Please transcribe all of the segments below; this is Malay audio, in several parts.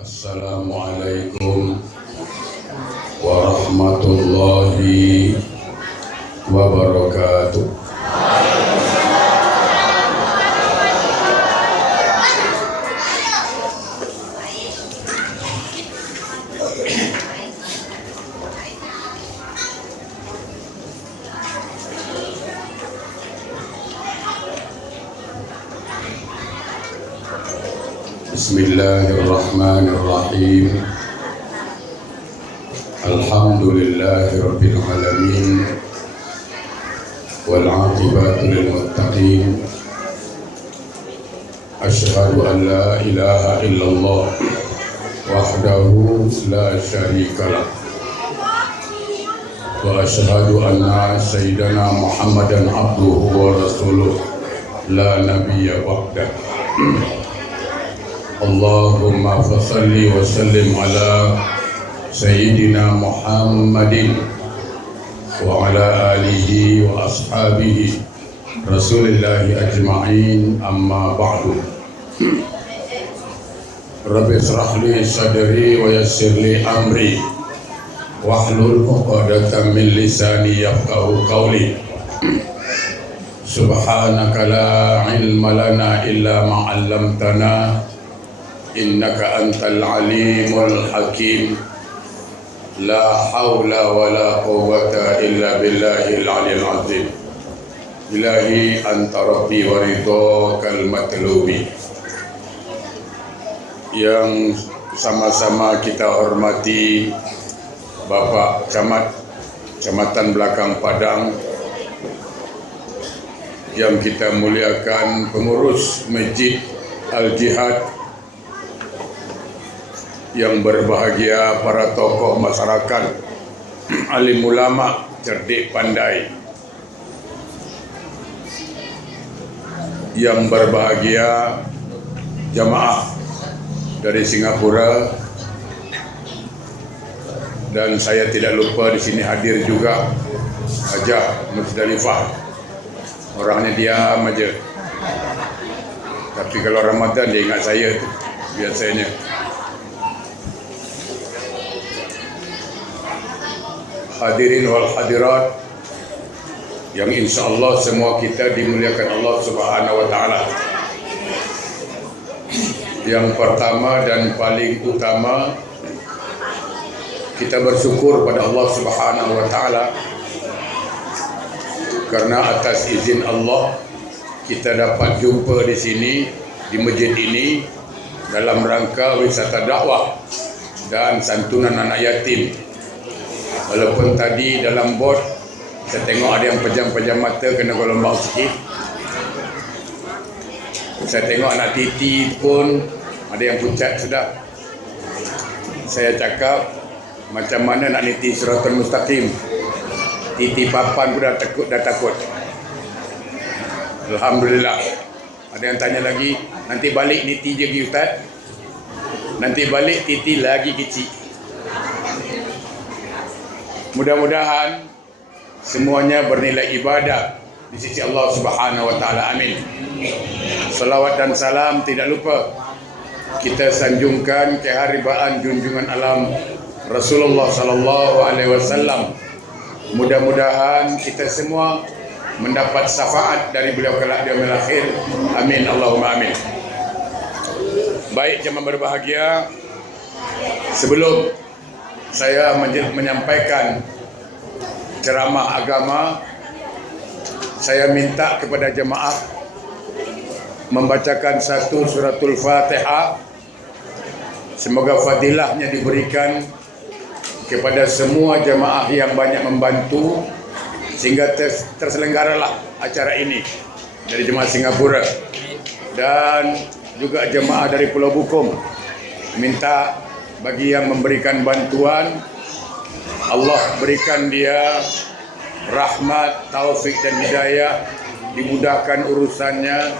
Assalamualaikum warahmatullahi wabarakatuh. Bismillahirrahmanirrahim. Alhamdulillahirabbil alamin. Wal 'aqibatu lil muttaqin. Asyhadu an la ilaha illallah wahdahu la syarikalah. Wa asyhadu anna sayyidana Muhammadan abduhu wa rasuluh la nabiyya ba'dah. Allahumma fasalli wa sallim ala Sayyidina Muhammadin wa ala alihi wa ashabihi Rasulillahi ajma'in, amma ba'du. Rabbi israh li sadri wa yassir li amri wahlul 'uqdatam min lisani yafqahu qawli. Subhanaka la ilma lana illa ma 'allamtana innaka antal alimul hakim. La hawla wa la quwwata illa billahil aliyil azim. Ilahi anta rabbi wa ridhakal matlubi. Yang sama-sama kita hormati Bapak Camat Kecamatan Belakang Padang, yang kita muliakan pengurus Masjid Al-Jihad, yang berbahagia para tokoh masyarakat, alim ulama, cerdik pandai, yang berbahagia jamaah dari Singapura, dan saya tidak lupa di sini hadir juga Hajah Musdalifah. Orangnya diam aja, tapi kalau Ramadan dia ingat saya tu biasanya. Hadirin wal hadirat yang insya Allah semua kita dimuliakan Allah Subhanahu wa ta'ala. Yang pertama dan paling utama, kita bersyukur pada Allah Subhanahu wa ta'ala karena atas izin Allah kita dapat jumpa di sini, di masjid ini, dalam rangka wisata dakwah dan santunan anak yatim. Walaupun tadi dalam bot saya tengok ada yang pejam-pejam mata kena gelombang sikit. Saya tengok anak Titi pun ada yang pucat sudah. Saya cakap, macam mana nak niti siratul mustaqim? Titi papan pun dah takut. Alhamdulillah. Ada yang tanya lagi, nanti balik niti je pergi Ustaz? Nanti balik Titi lagi kecil. Mudah-mudahan semuanya bernilai ibadah di sisi Allah Subhanahu wa ta'ala. Amin. Salawat dan salam tidak lupa kita sanjungkan keharibaan junjungan alam Rasulullah sallallahu alaihi wasallam. Mudah-mudahan kita semua mendapat syafaat dari beliau kelak di yaumil akhir. Amin, Allahumma amin. Baik jemaah berbahagia, sebelum saya menyampaikan ceramah agama, saya minta kepada jemaah membacakan satu suratul Fatihah. Semoga fadilahnya diberikan kepada semua jemaah yang banyak membantu sehingga terselenggaralah acara ini, dari jemaah Singapura dan juga jemaah dari Pulau Bukom. Minta bagi yang memberikan bantuan, Allah berikan dia rahmat, taufik dan hidayah, dimudahkan urusannya,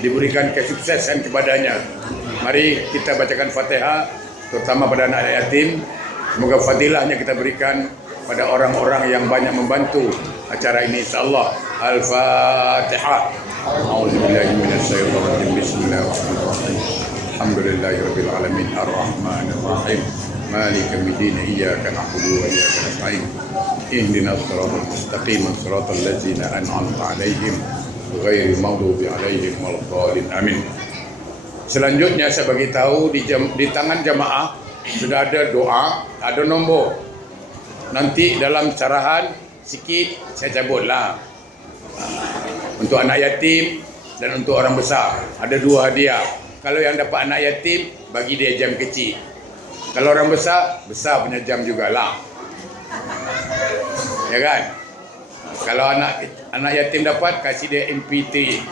diberikan kesuksesan kepadanya. Mari kita bacakan Fatihah, terutama pada anak yatim. Semoga fadilahnya kita berikan pada orang-orang yang banyak membantu acara ini, insyaallah. Al-Fatihah. A'udzubillahi minasyaitonir rajim. Bismillahirrahmanirrahim. Alhamdulillahirabbil alamin arrahmanir rahim maliki yaumiddin iyyaka na'budu wa iyyaka nasta'in ihdinas siratal mustaqim siratal ladzina an'amta 'alaihim ghairil maghdubi 'alaihim waladdallin amin. Selanjutnya saya bagi tahu di tangan jamaah sudah ada doa, ada nombor. Nanti dalam carahan sikit saya cabutlah. Untuk anak yatim dan untuk orang besar ada 2 hadiah. Kalau yang dapat anak yatim, bagi dia jam kecil. Kalau orang besar, besar punya jam jugalah. Ya kan? Kalau anak yatim dapat, kasih dia MP3.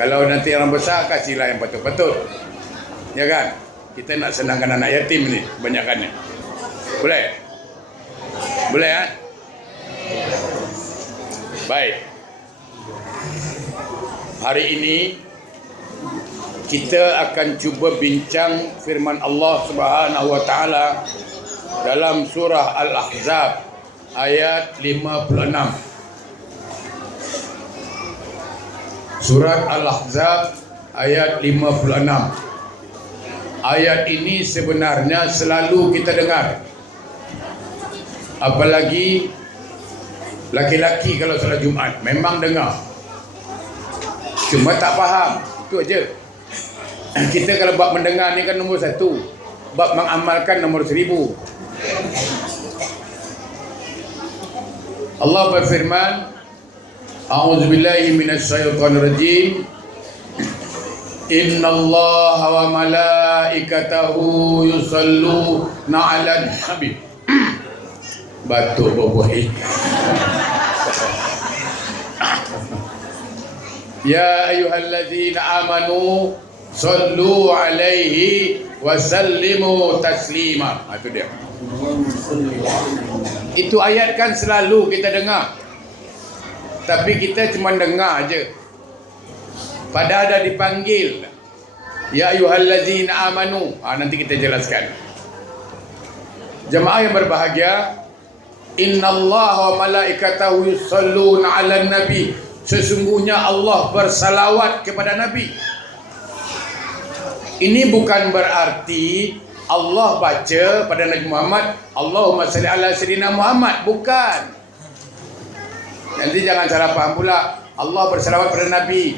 Kalau nanti orang besar, kasihlah yang betul-betul. Ya kan? Kita nak senangkan anak yatim ni, kebanyakannya. Boleh? Boleh ya? Baik. Hari ini kita akan cuba bincang firman Allah Subhanahu wa taala dalam surah Al-Ahzab ayat 56. Surat Al-Ahzab ayat 56. Ayat ini sebenarnya selalu kita dengar. Apalagi laki-laki kalau solat Jumaat memang dengar. Cuma tak faham. Itu aja. Kita kalau bab mendengar ni kan nombor 1. Bab mengamalkan nombor 1000. Allah berfirman, A'udzubillahi minasyaitonirrajim. Innallaha wa malaikatahu yusalluna 'alan nabi. Batuk bobohi. Ya ayyuhalladzina amanu sallu 'alaihi wa sallimu taslima. Itu dia. Itu ayat kan selalu kita dengar. Tapi kita cuma dengar aje. Padahal dah dipanggil. Ya ayyuhallazina amanu. Nanti kita jelaskan. Jemaah yang berbahagia, innallaha wa malaikatahu yusalluna 'alan nabi. Sesungguhnya Allah bersalawat kepada Nabi. Ini bukan berarti Allah baca pada Nabi Muhammad, Allahumma salli ala sayyidina Muhammad. Bukan. Nanti jangan salah faham pula. Allah bersalawat pada Nabi,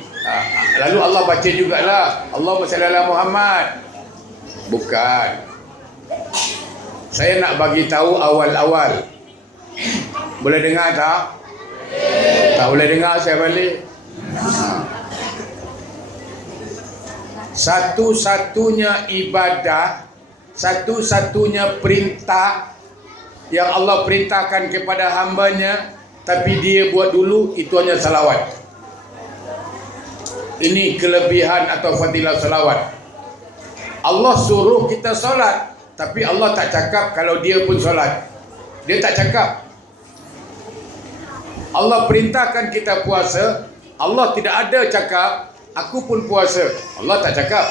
lalu Allah baca jugalah Allahumma salli ala Muhammad. Bukan. Saya nak bagi tahu awal-awal. Boleh dengar tak? Tak boleh dengar saya balik. Satu-satunya ibadah, satu-satunya perintah yang Allah perintahkan kepada hambanya tapi dia buat dulu, itu hanya salawat. Ini kelebihan atau fadilah salawat. Allah suruh kita solat, tapi Allah tak cakap kalau dia pun solat. Dia tak cakap. Allah perintahkan kita puasa, Allah tidak ada cakap aku pun puasa. Allah tak cakap.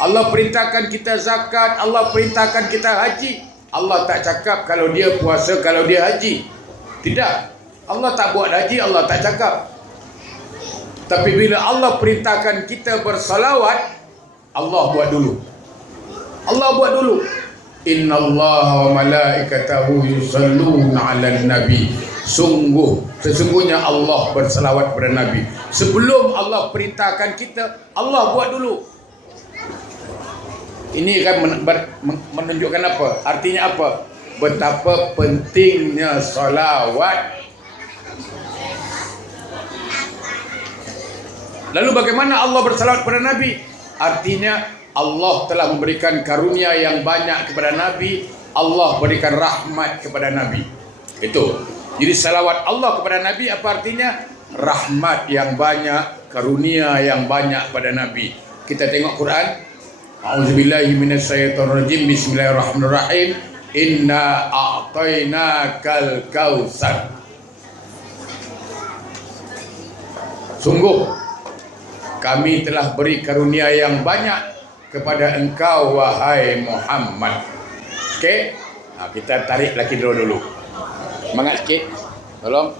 Allah perintahkan kita zakat, Allah perintahkan kita haji. Allah tak cakap kalau dia puasa, kalau dia haji. Tidak. Allah tak buat haji, Allah tak cakap. Tapi bila Allah perintahkan kita bersalawat, Allah buat dulu. Allah buat dulu. Innallaha wa malaikatahu yusalluna 'alan nabi. Sesungguhnya Allah bersalawat kepada Nabi. Sebelum Allah perintahkan kita, Allah buat dulu. Ini kan menunjukkan apa? Artinya apa? Betapa pentingnya salawat. Lalu bagaimana Allah bersalawat kepada Nabi? Artinya Allah telah memberikan karunia yang banyak kepada Nabi. Allah berikan rahmat kepada Nabi. Itu. Jadi salawat Allah kepada Nabi apa artinya? Rahmat yang banyak, karunia yang banyak pada Nabi. Kita tengok Quran. A'udzubillahi minasyaitonirrajim. Bismillahirrahmanirrahim. Inna a'tainakal kautsar. Sungguh kami telah beri karunia yang banyak kepada engkau wahai Muhammad. Okey? Kita tarik lagi dulu. Semangat sikit. Tolong.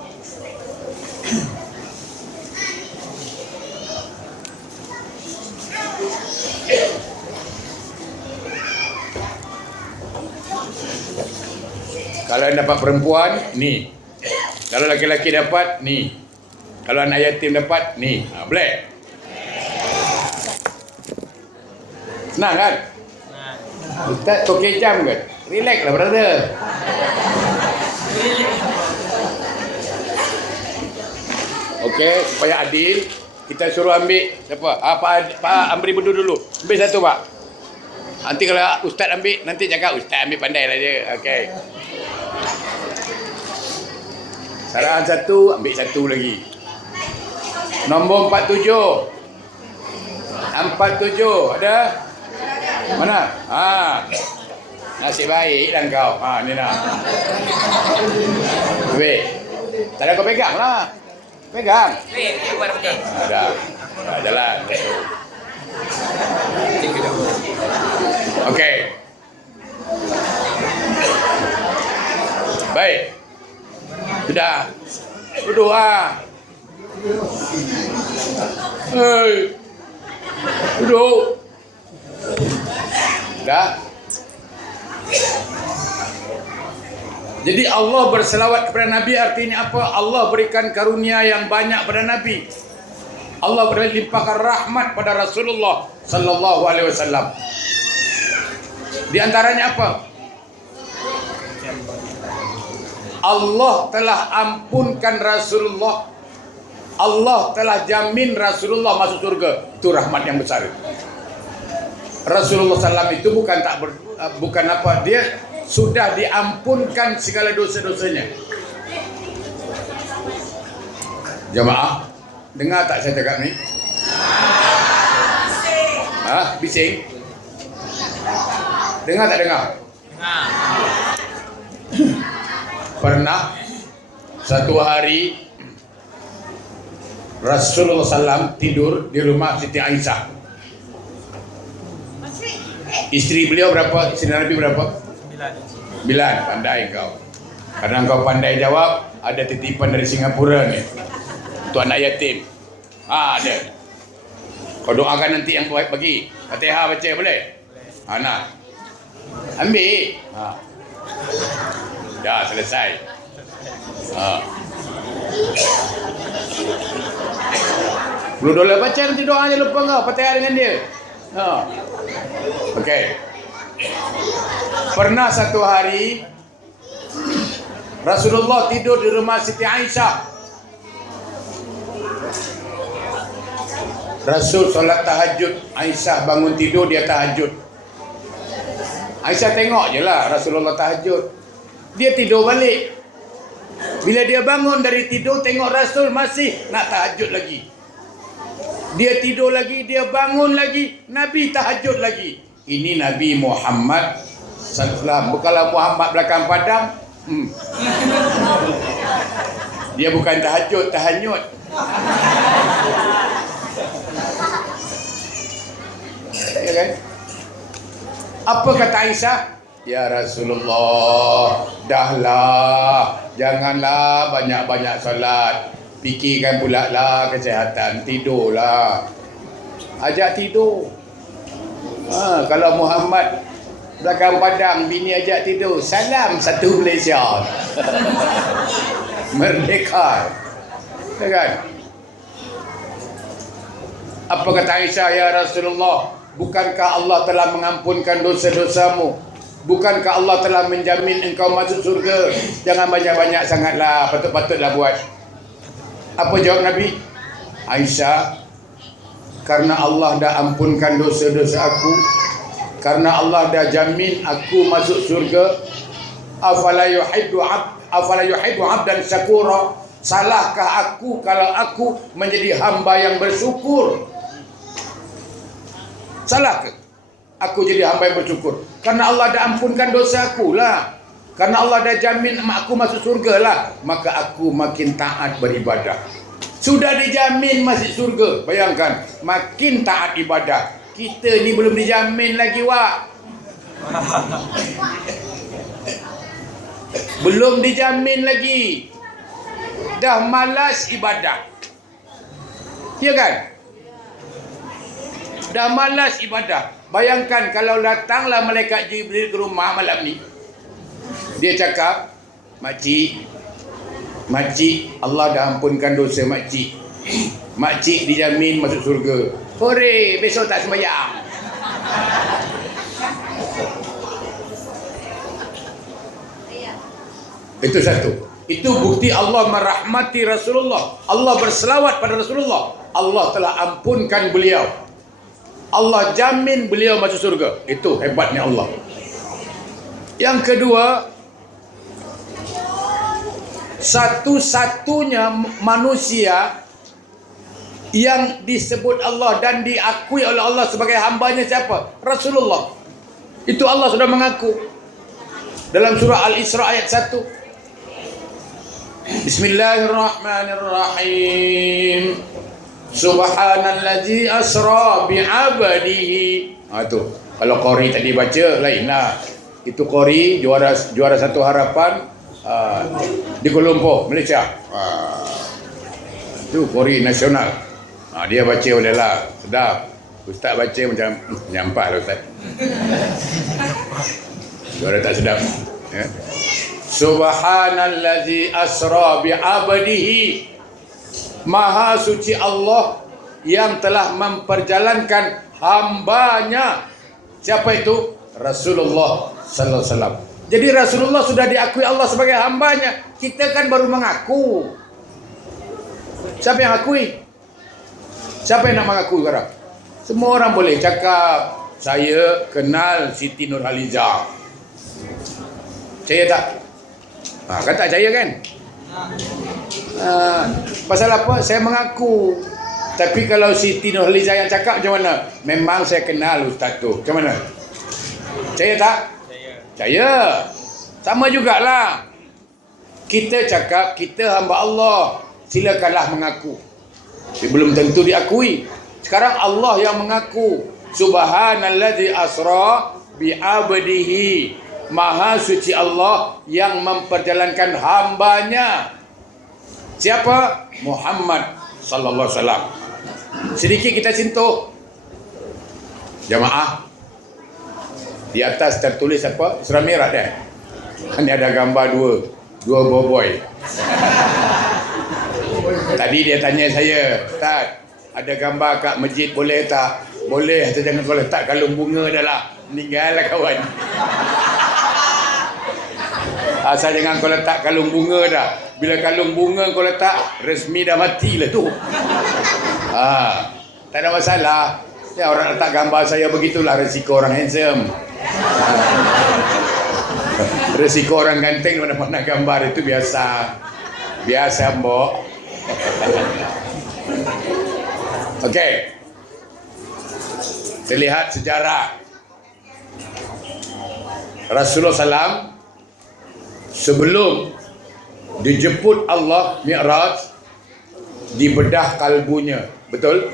Kalau yang dapat perempuan, ni. Kalau laki-laki dapat, ni. Kalau anak yatim dapat, ni. Boleh? Senang kan? Ustaz tokek jam ke? Relax lah brother. Okey, supaya adil, kita suruh ambil siapa? Pak Amri Bedu dulu. Ambil satu pak. Nanti kalau Ustaz ambil, nanti cakap Ustaz ambil pandai lah dia. Okey. Sarahan satu, ambil satu lagi. Nombor 47. 47 ada? Mana? Nasib baik lah kau. Ni nak. Weh. Tak ada kau pegang lah. Pegang. Dah. Dah jalan. Okey. Baik. Sudah. Duduk Hei. Duduk. Dah. Jadi Allah berselawat kepada Nabi artinya apa? Allah berikan karunia yang banyak pada Nabi. Allah berlimpahkan rahmat pada Rasulullah sallallahu alaihi wasallam. Di antaranya apa? Allah telah ampunkan Rasulullah. Allah telah jamin Rasulullah masuk surga. Itu rahmat yang besar. Rasulullah SAW itu bukan apa, dia sudah diampunkan segala dosa-dosanya. Jamaah, dengar tak saya cakap ni? Bising? Dengar tak dengar? Pernah satu hari Rasulullah SAW tidur di rumah Siti Aisyah. Isteri beliau berapa? Isteri Nabi berapa? 9. Pandai kau. Karena kau pandai jawab, ada titipan dari Singapura ni. Untuk anak yatim. Ada. Kau doakan nanti yang baik bagi. Fatihah baca boleh? Nak. Ambil. Dah selesai. $10 baca nanti doa jangan lupa kau. Fatihah dengan dia. Okey. Pernah satu hari Rasulullah tidur di rumah Siti Aisyah. Rasul solat tahajud, Aisyah bangun tidur, dia tahajud. Aisyah tengok je lah Rasulullah tahajud. Dia tidur balik. Bila dia bangun dari tidur, tengok Rasul masih nak tahajud lagi. Dia tidur lagi, dia bangun lagi, Nabi tahajud lagi. Ini Nabi Muhammad sallallahu. Bukanlah Muhammad belakang padang. Dia bukan tahajud, tahanyut. Ya kan? Apa kata Aisyah? Ya Rasulullah, dahlah, janganlah banyak-banyak solat. Fikirkan pula lah kesihatan, tidurlah. Ajak tidur. Kalau Muhammad belakang padang, bini ajak tidur, salam satu Malaysia. Merdeka. Ya kan? Apa kata Aisyah? Ya Rasulullah, bukankah Allah telah mengampunkan dosa-dosamu? Bukankah Allah telah menjamin engkau masuk surga? Jangan banyak-banyak sangatlah, patut-patutlah buat. Apa jawab Nabi? Aisyah, karena Allah dah ampunkan dosa-dosa aku, karena Allah dah jamin aku masuk surga, afala yuhibbu abdan syakura. Salahkah aku kalau aku menjadi hamba yang bersyukur? Salahkah aku jadi hamba yang bersyukur? Karena Allah dah ampunkan dosa aku lah, karena Allah dah jamin aku masuk surga lah, maka aku makin taat beribadah. Sudah dijamin masuk surga, bayangkan, makin taat ibadah. Kita ni belum dijamin lagi, Wak. Belum dijamin lagi, dah malas ibadah. Ya kan? Dah malas ibadah. Bayangkan kalau datanglah malaikat Jibril ke rumah malam ni. Dia cakap, makcik, Allah dah ampunkan dosa makcik. Makcik dijamin masuk surga. Hore, besok tak sembahyang. Itu satu. Itu bukti Allah merahmati Rasulullah. Allah berselawat pada Rasulullah. Allah telah ampunkan beliau. Allah jamin beliau masuk surga. Itu hebatnya Allah. Yang kedua, satu-satunya manusia yang disebut Allah dan diakui oleh Allah sebagai hambanya siapa? Rasulullah. Itu Allah sudah mengaku dalam surah Al-Isra ayat 1. Bismillahirrahmanirrahim. Subhanalladzi asra bi'abadihi. Itu kalau qori tadi baca lain lah. Itu qori juara satu harapan di Kuala Lumpur, Malaysia. Itu qori nasional. Dia baca boleh lah. Sedap. Ustaz baca macam nyampah lah Ustaz. Juara tak sedap. Ya. Subhanalladzi asra bi'abdihi. Maha suci Allah yang telah memperjalankan hambanya. Siapa itu? Rasulullah sallallahu alaihi wasallam. Jadi Rasulullah sudah diakui Allah sebagai hambanya. Kita kan baru mengaku. Siapa yang akui? Siapa yang nak mengaku sekarang? Semua orang boleh cakap, saya kenal Siti Nurhaliza. Percaya tak? Kan tak percaya kan? Pasal apa? Saya mengaku. Tapi kalau Siti Nurhaliza yang cakap macam mana? Memang saya kenal ustaz tu. Macam mana? Percaya tak? Percaya. Sama jugalah. Kita cakap kita hamba Allah. Silakanlah mengaku. Dia belum tentu diakui. Sekarang Allah yang mengaku. Subhanalladzi asra bi'abdihi. Maha suci Allah yang memperjalankan hambanya. Siapa? Muhammad sallallahu alaihi wasallam. Sedikit kita sentuh. Jamaah. Di atas tertulis apa? Surah Merah dia. Ini ada gambar dua boy. Tadi dia tanya saya, Ustaz, ada gambar kat masjid boleh tak? Boleh, jangan kau letak kalung bunga dah lah. Meninggal lah kawan. Asal jangan kau letak kalung bunga dah. Bila kalung bunga kau letak, resmi dah mati lah tu. Tak ada masalah. Ya, orang letak gambar saya begitulah resiko orang handsome. Resiko orang ganteng mana-mana gambar itu biasa. Biasa, mbok. Okey. Terlihat sejarah. Rasulullah SAW sebelum dijemput Allah Mi'raj, dibedah kalbunya. Betul?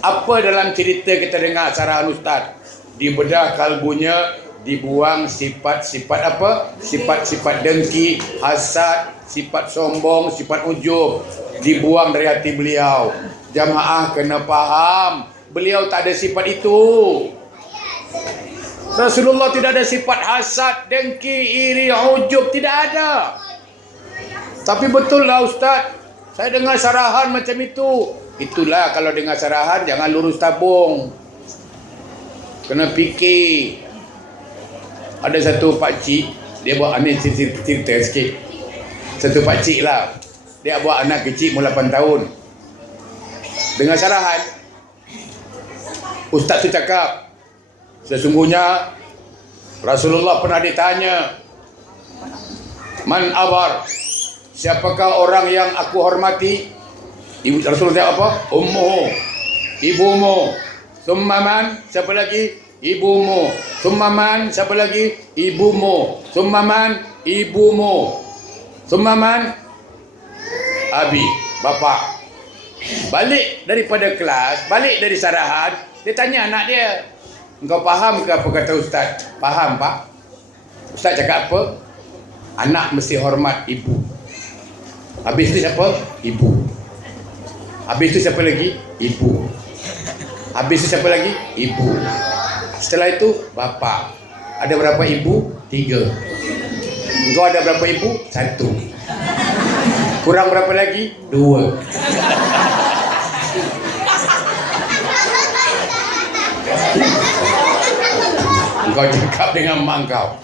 Apa dalam cerita kita dengar arahan Ustaz? Dibedah kalbunya, dibuang sifat-sifat apa? Sifat-sifat dengki, hasad, sifat sombong, sifat ujub. Dibuang dari hati beliau. Jamaah kena faham, beliau tak ada sifat itu. Rasulullah tidak ada sifat hasad, dengki, iri, ujub, tidak ada. Tapi betul lah Ustaz, saya dengar sarahan macam itu. Itulah kalau dengar sarahan jangan lurus tabung. Kena fikir. Ada satu pakcik, dia buat ni cerita sikit. Satu pakcik lah, dia buat anak kecil umur 8 tahun. Dengar sarahan, ustaz tu cakap, sesungguhnya Rasulullah pernah ditanya, man abar, siapakah orang yang aku hormati? Ibu Rasulullah apa? Ummuhu, ibumu. Summa man, siapa lagi? Ibumu. Summa man, siapa lagi? Ibumu. Summa man, ibumu. Summa man, abi, bapa. Balik daripada kelas, balik dari sarahan, dia tanya anak dia, engkau faham ke apa kata ustaz? Faham pak. Ustaz cakap apa? Anak mesti hormat ibu. Habis tu siapa? Ibu. Habis tu siapa lagi? Ibu. Habis tu siapa lagi? Ibu. Setelah itu bapa. Ada berapa ibu? 3. Engkau ada berapa ibu? 1. Kurang berapa lagi? 2. Engkau cakap dengan mak kau.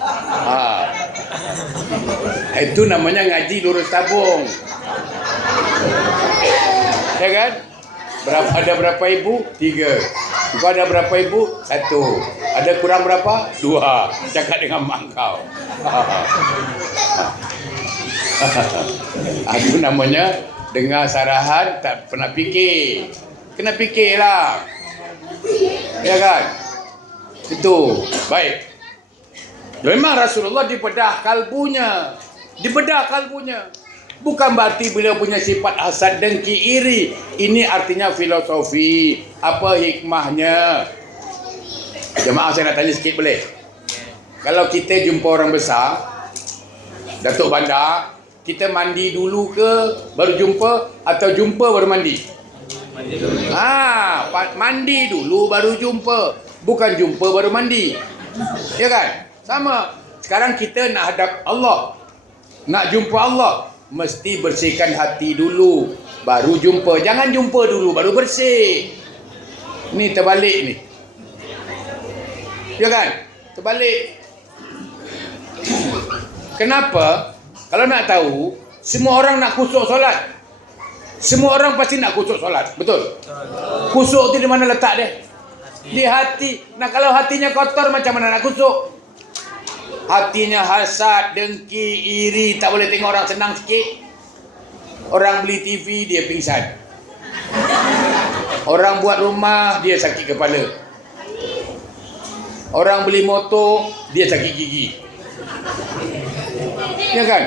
Itu namanya ngaji lurus tabung. Ya kan? Ada berapa ibu? 3. Engkau ada berapa ibu? 1. Ada kurang berapa? 2. Cakap dengan mak kau. Itu namanya dengar sarahan tak pernah fikir. Kena fikirlah. Ya kan? Itu. Baik. Memang Rasulullah dibedah kalbunya. Dibedah kalbunya. Bukan berarti beliau punya sifat hasad, dengki, iri. Ini artinya filosofi. Apa hikmahnya? Jemaah, saya nak tanya sikit boleh? Kalau kita jumpa orang besar, Datuk Bandar, kita mandi dulu ke baru jumpa atau jumpa baru mandi? Mandi dulu. Mandi dulu baru jumpa. Bukan jumpa baru mandi. Ya kan? Sama. Sekarang kita nak hadap Allah. Nak jumpa Allah. Mesti bersihkan hati dulu. Baru jumpa. Jangan jumpa dulu baru bersih. Ni terbalik ni. Ya kan? Terbalik. Kenapa? Kalau nak tahu, semua orang nak khusyuk solat. Semua orang pasti nak khusyuk solat. Betul? Khusyuk tu di mana letak dia? Di hati. Nah, kalau hatinya kotor macam mana nak khusyuk? Hatinya hasad, dengki, iri, tak boleh tengok orang senang sikit. Orang beli TV dia pingsan. Orang buat rumah dia sakit kepala. Orang beli motor dia sakit gigi. Ya kan?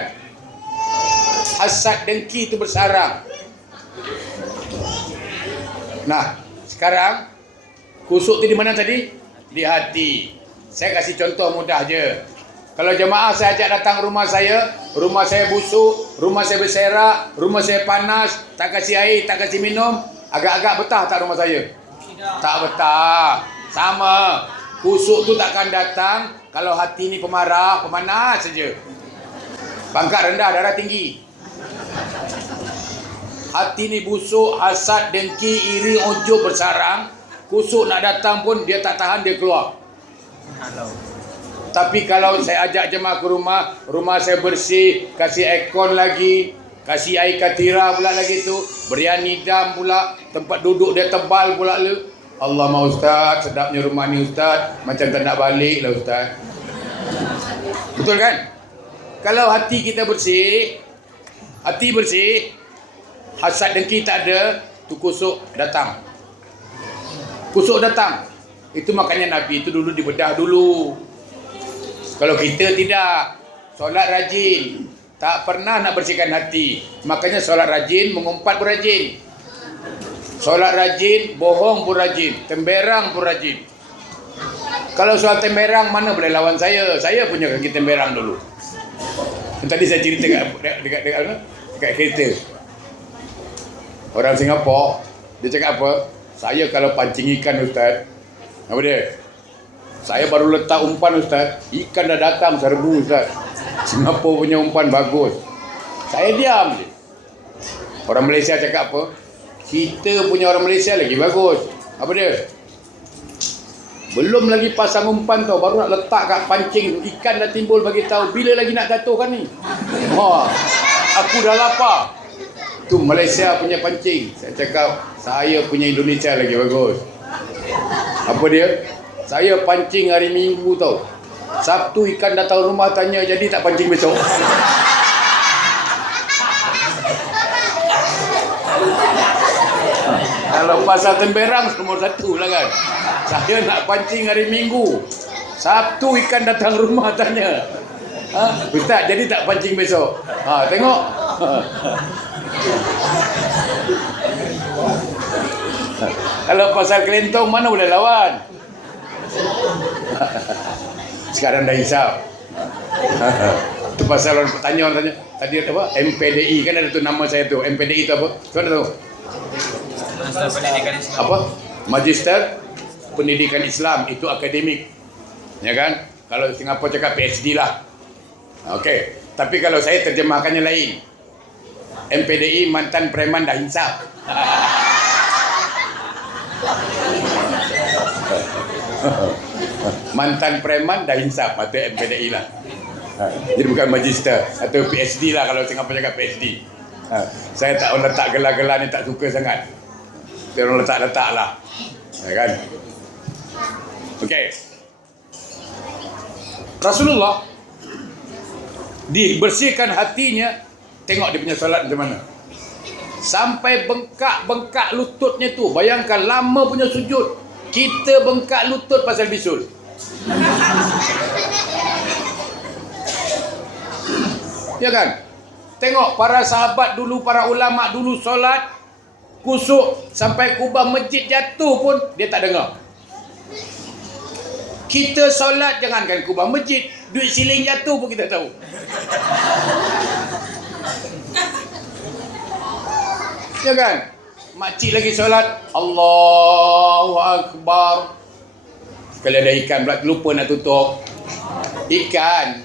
Hasad, dengki itu bersarang. Nah, sekarang kusuk tu di mana tadi? Di hati. Saya kasih contoh mudah je. Kalau jemaah saya ajak datang rumah saya busuk, rumah saya berserak, rumah saya panas, tak kasih air, tak kasih minum, agak-agak betah tak rumah saya? Tak betah. Sama. Kusuk tu takkan datang kalau hati ni pemarah, pemanas saja. Pangkat rendah, darah tinggi. Hati ni busuk, hasad, dengki, iri, ujub bersarang. Kusuk nak datang pun dia tak tahan, dia keluar. Tapi kalau saya ajak jemaah ke rumah saya bersih, kasih aircon lagi, kasih air katira pula lagi tu, berian nidam pula, tempat duduk dia tebal pula le. Allah mahu Ustaz, sedapnya rumah ni Ustaz, macam tak nak balik lah Ustaz. Betul kan? Kalau hati kita bersih, hati bersih, hasad dengki tak ada, tu kusuk datang. Kusuk datang. Itu makanya Nabi itu dulu dibedah dulu. Kalau kita tidak, solat rajin, tak pernah nak bersihkan hati. Makanya solat rajin, mengumpat pun rajin. Solat rajin, bohong pun rajin, temberang pun rajin. Kalau soal temberang, mana boleh lawan saya? Saya punya kaki temberang dulu. Tadi saya cerita dekat kereta. Orang Singapura, dia cakap apa? Saya kalau pancing ikan Ustaz, apa dia? Saya baru letak umpan Ustaz, ikan dah datang serbu Ustaz. Singapura punya umpan bagus. Saya diam je. Orang Malaysia cakap apa? Kita punya orang Malaysia lagi bagus. Apa dia? Belum lagi pasang umpan tau, baru nak letak kat pancing, ikan dah timbul bagi tahu bila lagi nak jatuhkan ni. Aku dah lapar. Tu Malaysia punya pancing. Saya cakap, saya punya Indonesia lagi bagus. Apa dia? Saya pancing hari Minggu tau. Sabtu ikan datang rumah tanya, jadi tak pancing besok? Kalau pasal temberang nomor 1 lah kan. Saya nak pancing hari Minggu. Sabtu ikan datang rumah tanya, Ustaz, jadi tak pancing besok? Tengok. Kalau pasal kelentong mana boleh lawan? Sekarang dah hisap. Itu pasal orang tanya tadi apa? MPDI kan ada tu nama saya tu. MPDI itu apa? Tuan tahu? Apa? Magister Pendidikan Islam, itu akademik. Ya kan? Kalau Singapura cakap PhD lah. Okey. Tapi kalau saya terjemahkannya lain. MPDI mantan preman dah insaf. Mantan preman dah insaf atau MPDI lah. Jadi bukan magister atau PhD lah kalau Singapura cakap PhD. Saya tak letak gelar-gelar ni, tak suka sangat. Dia orang letak-letak lah. Kan? Okey. Rasulullah dibersihkan hatinya. Tengok dia punya solat macam mana. Sampai bengkak-bengkak lututnya tu. Bayangkan lama punya sujud. Kita bengkak lutut pasal bisul. Ya kan? Tengok para sahabat dulu, para ulama dulu solat kusuk sampai kubah masjid jatuh pun dia tak dengar. Kita solat jangankan kubah masjid, duit siling jatuh pun kita tahu. Ya kan? Makcik lagi solat, Allahu Akbar. Sekali ada ikan pula lupa nak tutup. Ikan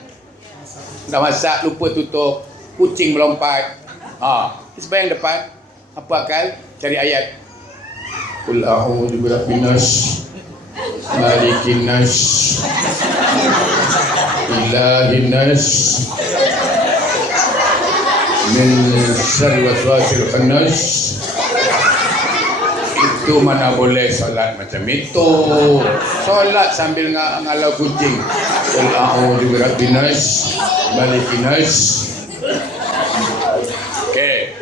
dah masak lupa tutup. Kucing melompat. Sembahyang depan. Apa akal? Cari ayat. Qul a'udzu birabbin nas, malikin nas, ilahin nas, min syarri waswasil khannas. Itu mana boleh solat macam itu. Solat sambil ngalau kucing. Qul a'udzu birabbin nas, malikin nas. Okey.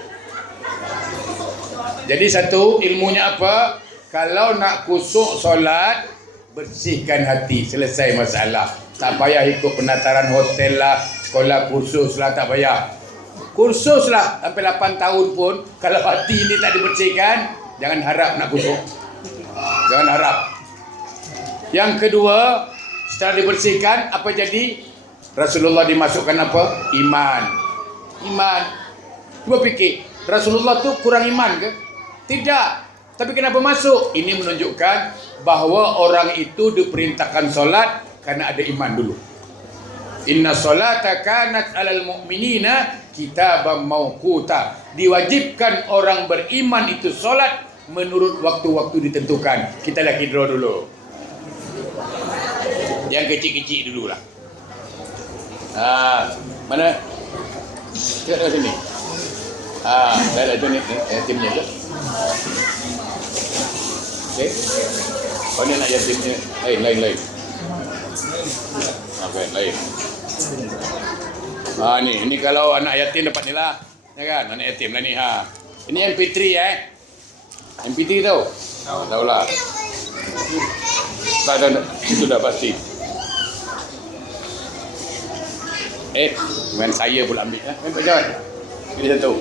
Jadi satu ilmunya apa? Kalau nak kusuk solat, bersihkan hati, selesai masalah. Tak payah ikut penataran hotel lah, sekolah kursus lah, tak payah. Kursus lah sampai 8 tahun pun, kalau hati ini tak dibersihkan, jangan harap nak kusuk. Jangan harap. Yang kedua, setelah dibersihkan, apa jadi? Rasulullah dimasukkan apa? Iman. Iman. Cuba fikir, Rasulullah tu kurang iman ke? Tidak. Tapi kenapa masuk? Ini menunjukkan bahawa orang itu diperintahkan solat karena ada iman dulu. Inna solata kanat alal mu'minina kitaban mauquta. Diwajibkan orang beriman itu solat menurut waktu-waktu ditentukan. Kita lagi draw dulu. Yang kecil-kecil dulu lah. Mana? Tengok kat sini. Dah lah tu ni. Timnya tu. Okey. Kau ni nak yatimnya. Lain. Lain. Ni kalau anak yatim dapat ni lah. Ya kan? Anak yatim lah ni. Ini MP3 MP3 tahu? Tahu lah. Tak. Itu dah pasti. Dengan saya pula ambil. Nampak jalan? Ini satu.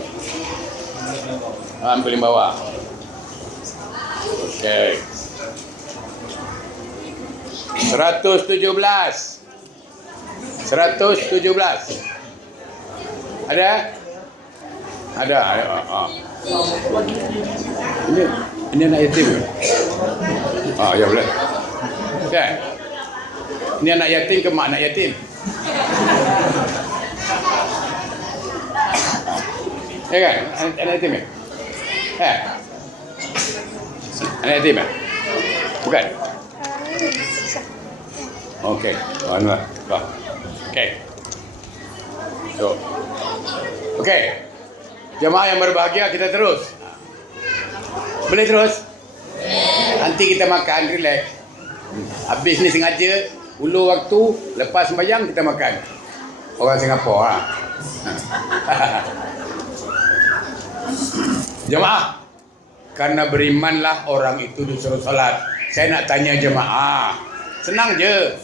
Ambil yang bawah. Okey. 117. Ada? Ada. Ini anak yatim ke? Ya boleh. Kan? Ini anak yatim ke mak anak yatim? Ya kan? Anak yatim ya? Anak yatim ya? Bukan? Okey. Okey. So. Okey. Jemaah yang berbahagia, kita terus. Boleh terus? Nanti kita makan, relax. Habis ni sengaja, ulur waktu, lepas sembahyang kita makan. Orang Singapura. Jemaah, karena berimanlah orang itu disuruh solat. Saya nak tanya jemaah, senang je.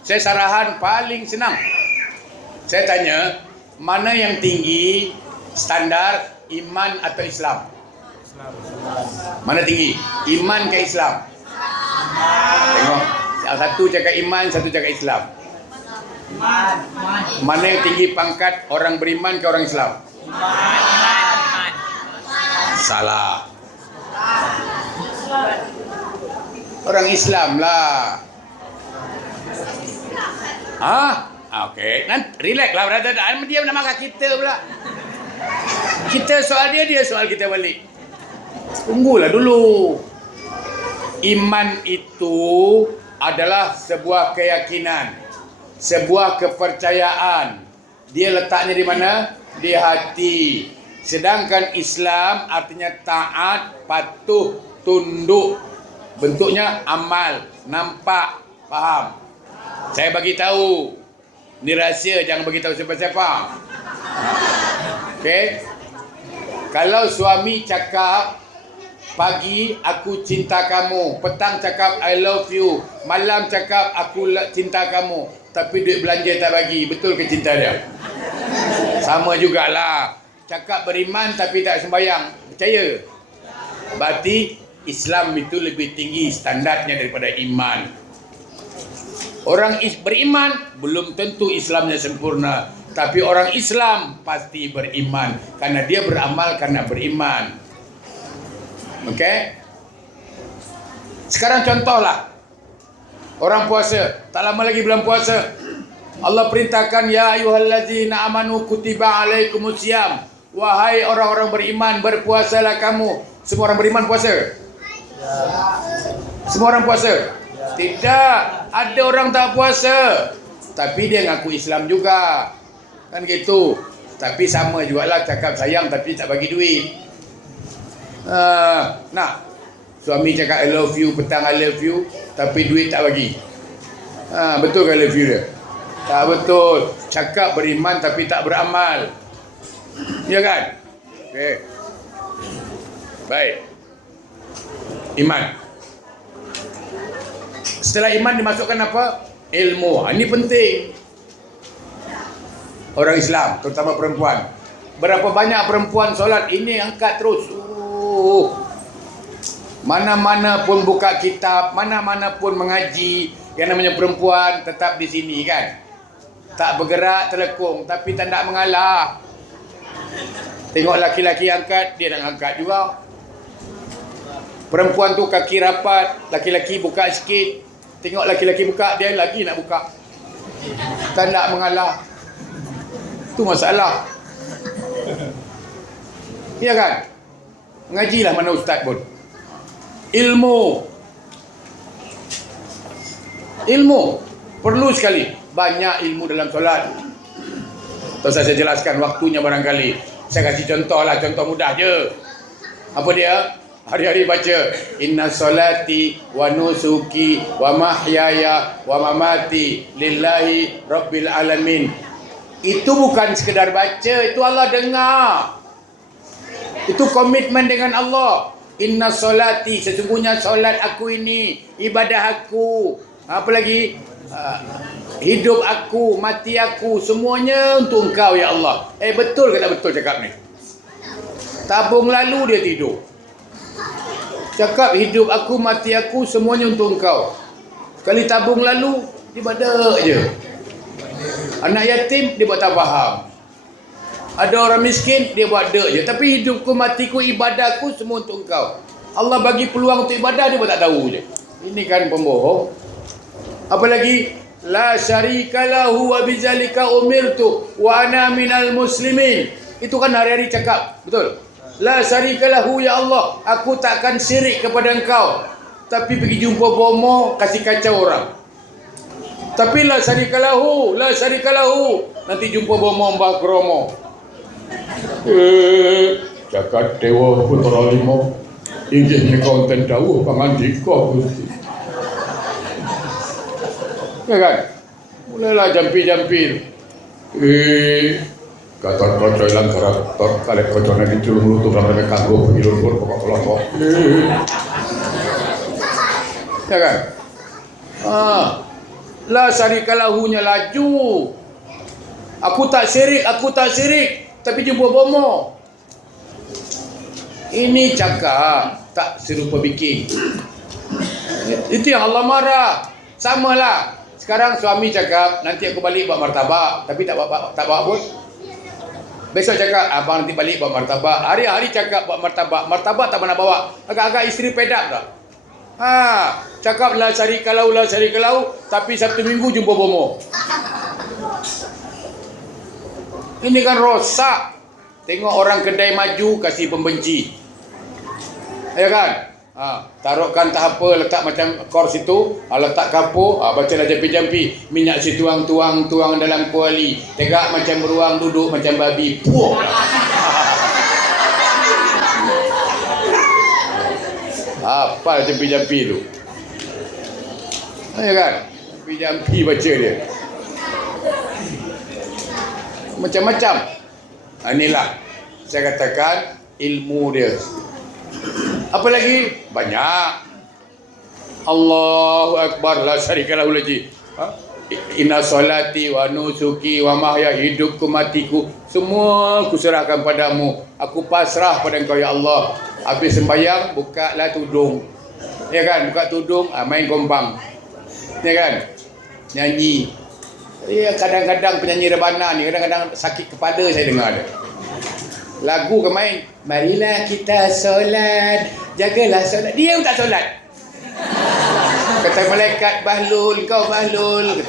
Saya sarahan paling senang. Saya tanya, mana yang tinggi standar iman atau Islam? Mana tinggi? Iman ke Islam? Tengok, satu cakap iman, satu cakap Islam. Mana yang tinggi pangkat orang beriman ke orang Islam? Salah. Orang Islam lah. Okey, nanti relax lah brother. Dia nak marah kita pula. Kita soal dia, dia soal kita balik. Tunggulah dulu. Iman itu adalah sebuah keyakinan, sebuah kepercayaan. Dia letaknya di mana? Di hati. Sedangkan Islam artinya taat, patuh, tunduk. Bentuknya amal, nampak, faham. Saya bagi tahu. Ni rahsia, jangan bagi tahu siapa-siapa. Okey. Kalau suami cakap pagi aku cinta kamu, petang cakap I love you, malam cakap aku cinta kamu, tapi duit belanja tak bagi, betul ke cinta dia? Sama jugalah. Cakap beriman tapi tak sembahyang, percaya? Berarti Islam itu lebih tinggi standardnya daripada iman. Orang beriman belum tentu Islamnya sempurna, tapi orang Islam pasti beriman karena dia beramal karena beriman. Okey? Sekarang contohlah. Orang puasa, tak lama lagi bulan puasa. Allah perintahkan ya ayyuhallazina amanu kutiba alaikumusiyam. Wahai orang-orang beriman, berpuasalah kamu. Semua orang beriman puasa? Ya. Semua orang puasa? Tidak, ada orang tak puasa tapi dia ngaku Islam juga. Kan gitu. Tapi sama jugalah cakap sayang tapi tak bagi duit. Nah, suami cakap I love you, petang I love you, tapi duit tak bagi. Betul ke I love you dia? Tak betul. Cakap beriman tapi tak beramal. Ya kan? Okey. Baik. Iman. Setelah iman dimasukkan apa? Ilmu. Ini penting. Orang Islam, terutama perempuan. Berapa banyak perempuan solat, ini angkat terus. Mana-mana pun buka kitab, mana-mana pun mengaji, yang namanya perempuan tetap di sini kan. Tak bergerak, terlekung, tapi tak nak mengalah. Tengok laki-laki angkat, dia nak angkat juga. Perempuan tu kaki rapat, laki-laki buka sikit. Tengok laki-laki buka, dia lagi nak buka. Tak nak mengalah. Itu masalah. Ya kan? Mengajilah mana ustaz pun. Ilmu. Ilmu. Perlu sekali. Banyak ilmu dalam solat. Terus saya jelaskan waktunya barangkali. Saya kasih contoh lah, contoh mudah je. Apa dia? Hari-hari baca inna solati wa nusuki wa mahyaya wa mamati lillahi rabbil alamin. Itu bukan sekedar baca, itu Allah dengar. Itu komitmen dengan Allah. Inna solati, sesungguhnya solat aku ini, ibadah aku, apa lagi, hidup aku, mati aku, semuanya untuk engkau ya Allah. Betul ke tak betul cakap ni? Tabung lalu dia tidur. Cakap hidup aku, mati aku, semuanya untuk engkau. Sekali tabung lalu, dia badak je. Anak yatim, dia buat tak faham. Ada orang miskin, dia buat dek je. Tapi hidupku, matiku, ibadahku, semua untuk engkau. Allah bagi peluang untuk ibadah, dia buat tak tahu je. Ini kan pembohong. Apa lagi? La syarika lahu wa bizalika umirtu wa ana minal muslimin. Itu kan hari-hari cakap. Betul? La syarikalahu ya Allah, aku takkan syirik kepada engkau. Tapi pergi jumpa bomo, kasih kacau orang. Tapi la syarikalahu, nanti jumpa bomo Mbah Kromo. Jagat Dewa Putra Limo, inggih menika wonten dawuh pangandika Gusti. Ya kan? Mulailah jampir-jampir. Gatot kaca ilang karakter kalih kacane diculung lutung sampe kanggo pengilur pokok-pokok. Ya kan? La syarikalahunya laju. Aku tak syirik, tapi jumpa bomo. Ini cakap tak serupa bikin. Itu yang Allah marah. Samalah. Sekarang suami cakap, nanti aku balik bawa martabak, tapi tak bawa pun. Besok cakap, abang nanti balik bawa martabak. Hari-hari cakap bawa martabak. Martabak tak pernah bawa. Agak-agak isteri pedap tak? Cakap la syarikalau, tapi Sabtu Minggu jumpa bomo. Ini kan rosak. Tengok orang kedai maju kasih pembenci. Ya kan? Taruhkan tak apa, letak macam kors itu, letak kapur, bacalah jampi-jampi, minyak si tuang dalam kuali, tegak macam beruang, duduk macam babi. Puh. Apa jampi-jampi tu? Ya kan? Jampi-jampi baca dia. Macam-macam. Inilah saya katakan ilmu dia. Apa lagi? Banyak. Allahu Akbar, la syarikalahu lagi. Inna salati wa nusuki wa mahya, hidupku matiku semua kuserahkan padamu. Aku pasrah pada Engkau ya Allah. Habis sembahyang, bukalah tudung. Ya kan? Buka tudung, main kompang. Ya kan? Nyanyi. Ya, kadang-kadang penyanyi rebana ni kadang-kadang sakit kepala saya dengar dia. Lagu ke main, marilah kita solat, jagalah solat. Dia pun tak solat. Kata malaikat, Bahlul, kau Bahlul.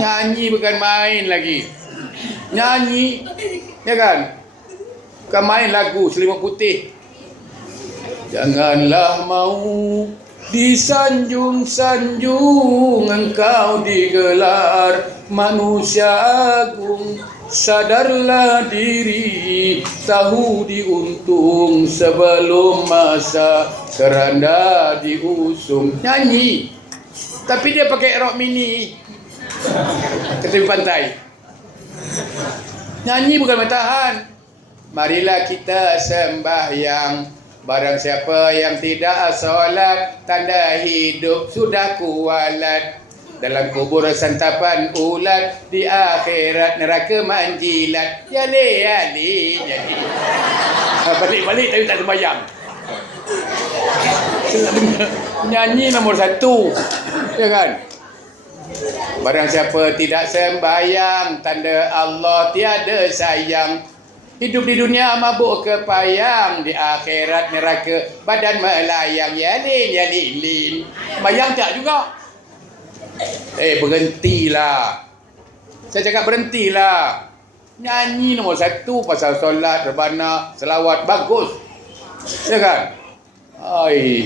Nyanyi bukan main lagi. Nyanyi, ya kan? Bukan main lagu Selimut Putih. Janganlah mau disanjung-sanjung, engkau digelar manusia agung. Sadarlah diri, tahu diuntung sebelum masa keranda diusung. Nyanyi, tapi dia pakai rok mini ke tepi pantai. Nyanyi bukan bertahan. Marilah kita sembahyang, barang siapa yang tidak solat, tanda hidup sudah kualat. Dalam kubur santapan ulat, di akhirat neraka manjilat. Yali. Balik-balik tapi tak sembahyang. Nyanyi nombor 1. Ya kan? Barang siapa tidak sembahyang, tanda Allah tiada sayang. Hidup di dunia mabuk kepayang, di akhirat neraka badan melayang. Yalin. Bayang tak juga? Berhentilah. Saya cakap berhentilah. Nyanyi nombor 1 pasal solat, rebana, selawat, bagus. Ya kan?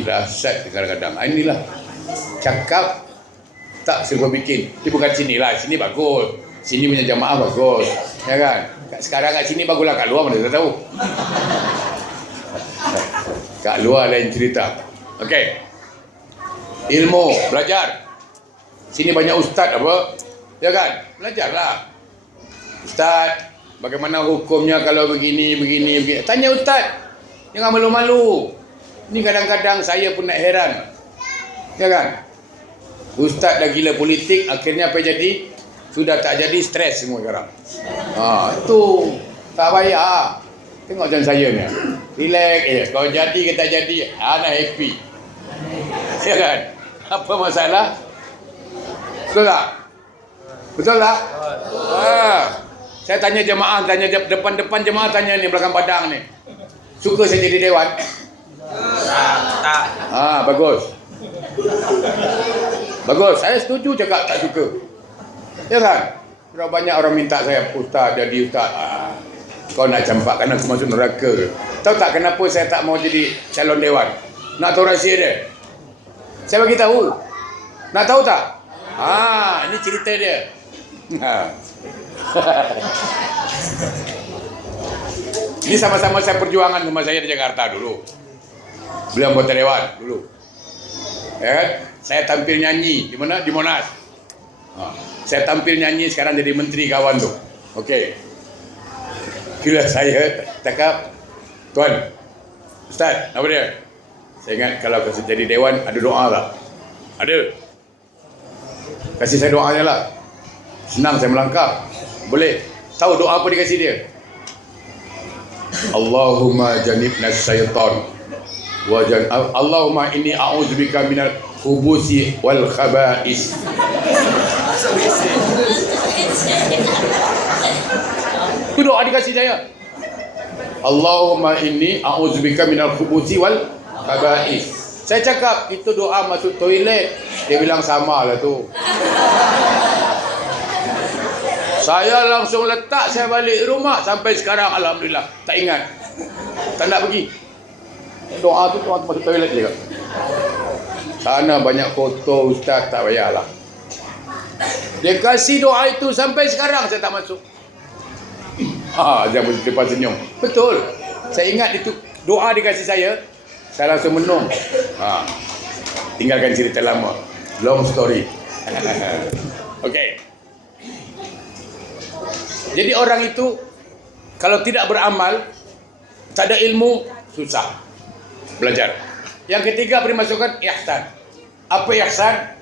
Dahsyat kadang-kadang. Inilah cakap tak suruh bikin. Dia bukan sinilah, sini bagus. Sini punya jamaah bagus. Ya kan? Sekarang kat sini baguslah, kat luar mana saya tahu. Kat luar lain cerita. Okey. Ilmu, belajar. Sini banyak ustaz apa? Ya kan? Belajarlah. Ustaz, bagaimana hukumnya kalau begini. Tanya ustaz. Jangan malu-malu. Ni kadang-kadang saya pun nak heran. Ya kan? Ustaz dah gila politik, akhirnya apa jadi? Sudah tak jadi, stres semua sekarang. Tu tak payah. Tengok macam saya ni. Relax je. Kalau jadi ke tak jadi, nak happy. Ya kan? Apa masalah? Betul tak? Betul tak? Saya tanya jemaah, tanya depan jemaah, tanya ni belakang padang ni. Suka saya jadi dewan? Tak. Bagus. Bagus. Saya setuju cakap tak suka. Ya kan? Berapa banyak orang minta saya, ustaz, jadi ustaz. Kau nak campakkan aku masuk neraka. Tahu tak kenapa saya tak mau jadi calon dewan? Nak tahu rahsia dia? Saya bagi tahu. Nak tahu tak? Ini cerita dia. Ini sama-sama saya perjuangan sama saya di Jakarta dulu. Beliau anggota dewan dulu. Ya kan? Saya tampil nyanyi di mana? Di Monas. Saya tampil nyanyi, sekarang jadi menteri kawan tu. Okey. Kira saya cakap, tuan, ustaz, apa dia? Saya ingat kalau kasih jadi dewan ada doa tak? Ada. Kasih saya doanya lah. Senang saya melangkah. Boleh. Tahu doa apa dikasih dia? Allahumma janibna syaitan. Allahumma inni a'udzubika minal khubusi wal khaba'is. Itu doa dikasih saya. Allahumma inni a'udzubika minal khubusi wal khaba'is. Saya cakap itu doa masuk toilet. Dia bilang sama lah tu. Saya langsung letak, saya balik rumah. Sampai sekarang alhamdulillah tak ingat, tak nak pergi. Doa tu tuan masuk toilet je. Sana banyak foto ustaz, tak payahlah. Dia kasih doa itu sampai sekarang saya tak masuk. Jangan lepas senyum. Betul. Saya ingat itu doa dikasih saya langsung menung. Tinggalkan cerita lama. Long story. Okey. Jadi orang itu kalau tidak beramal, tak ada ilmu, susah belajar. Yang ketiga beri masukan ihsan. Apa ihsan?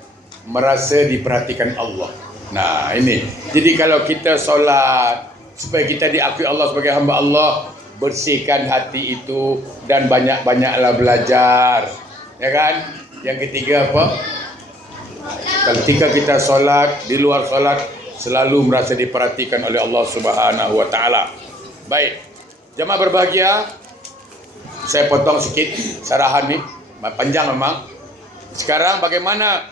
Merasa diperhatikan Allah. Nah, ini. Jadi kalau kita solat supaya kita diakui Allah sebagai hamba Allah, bersihkan hati itu dan banyak-banyaklah belajar. Ya kan? Yang ketiga apa? Ketika kita solat, di luar solat, selalu merasa diperhatikan oleh Allah Subhanahu wa taala. Baik. Jemaah berbahagia, saya potong sikit sarahan ni, panjang memang. Sekarang bagaimana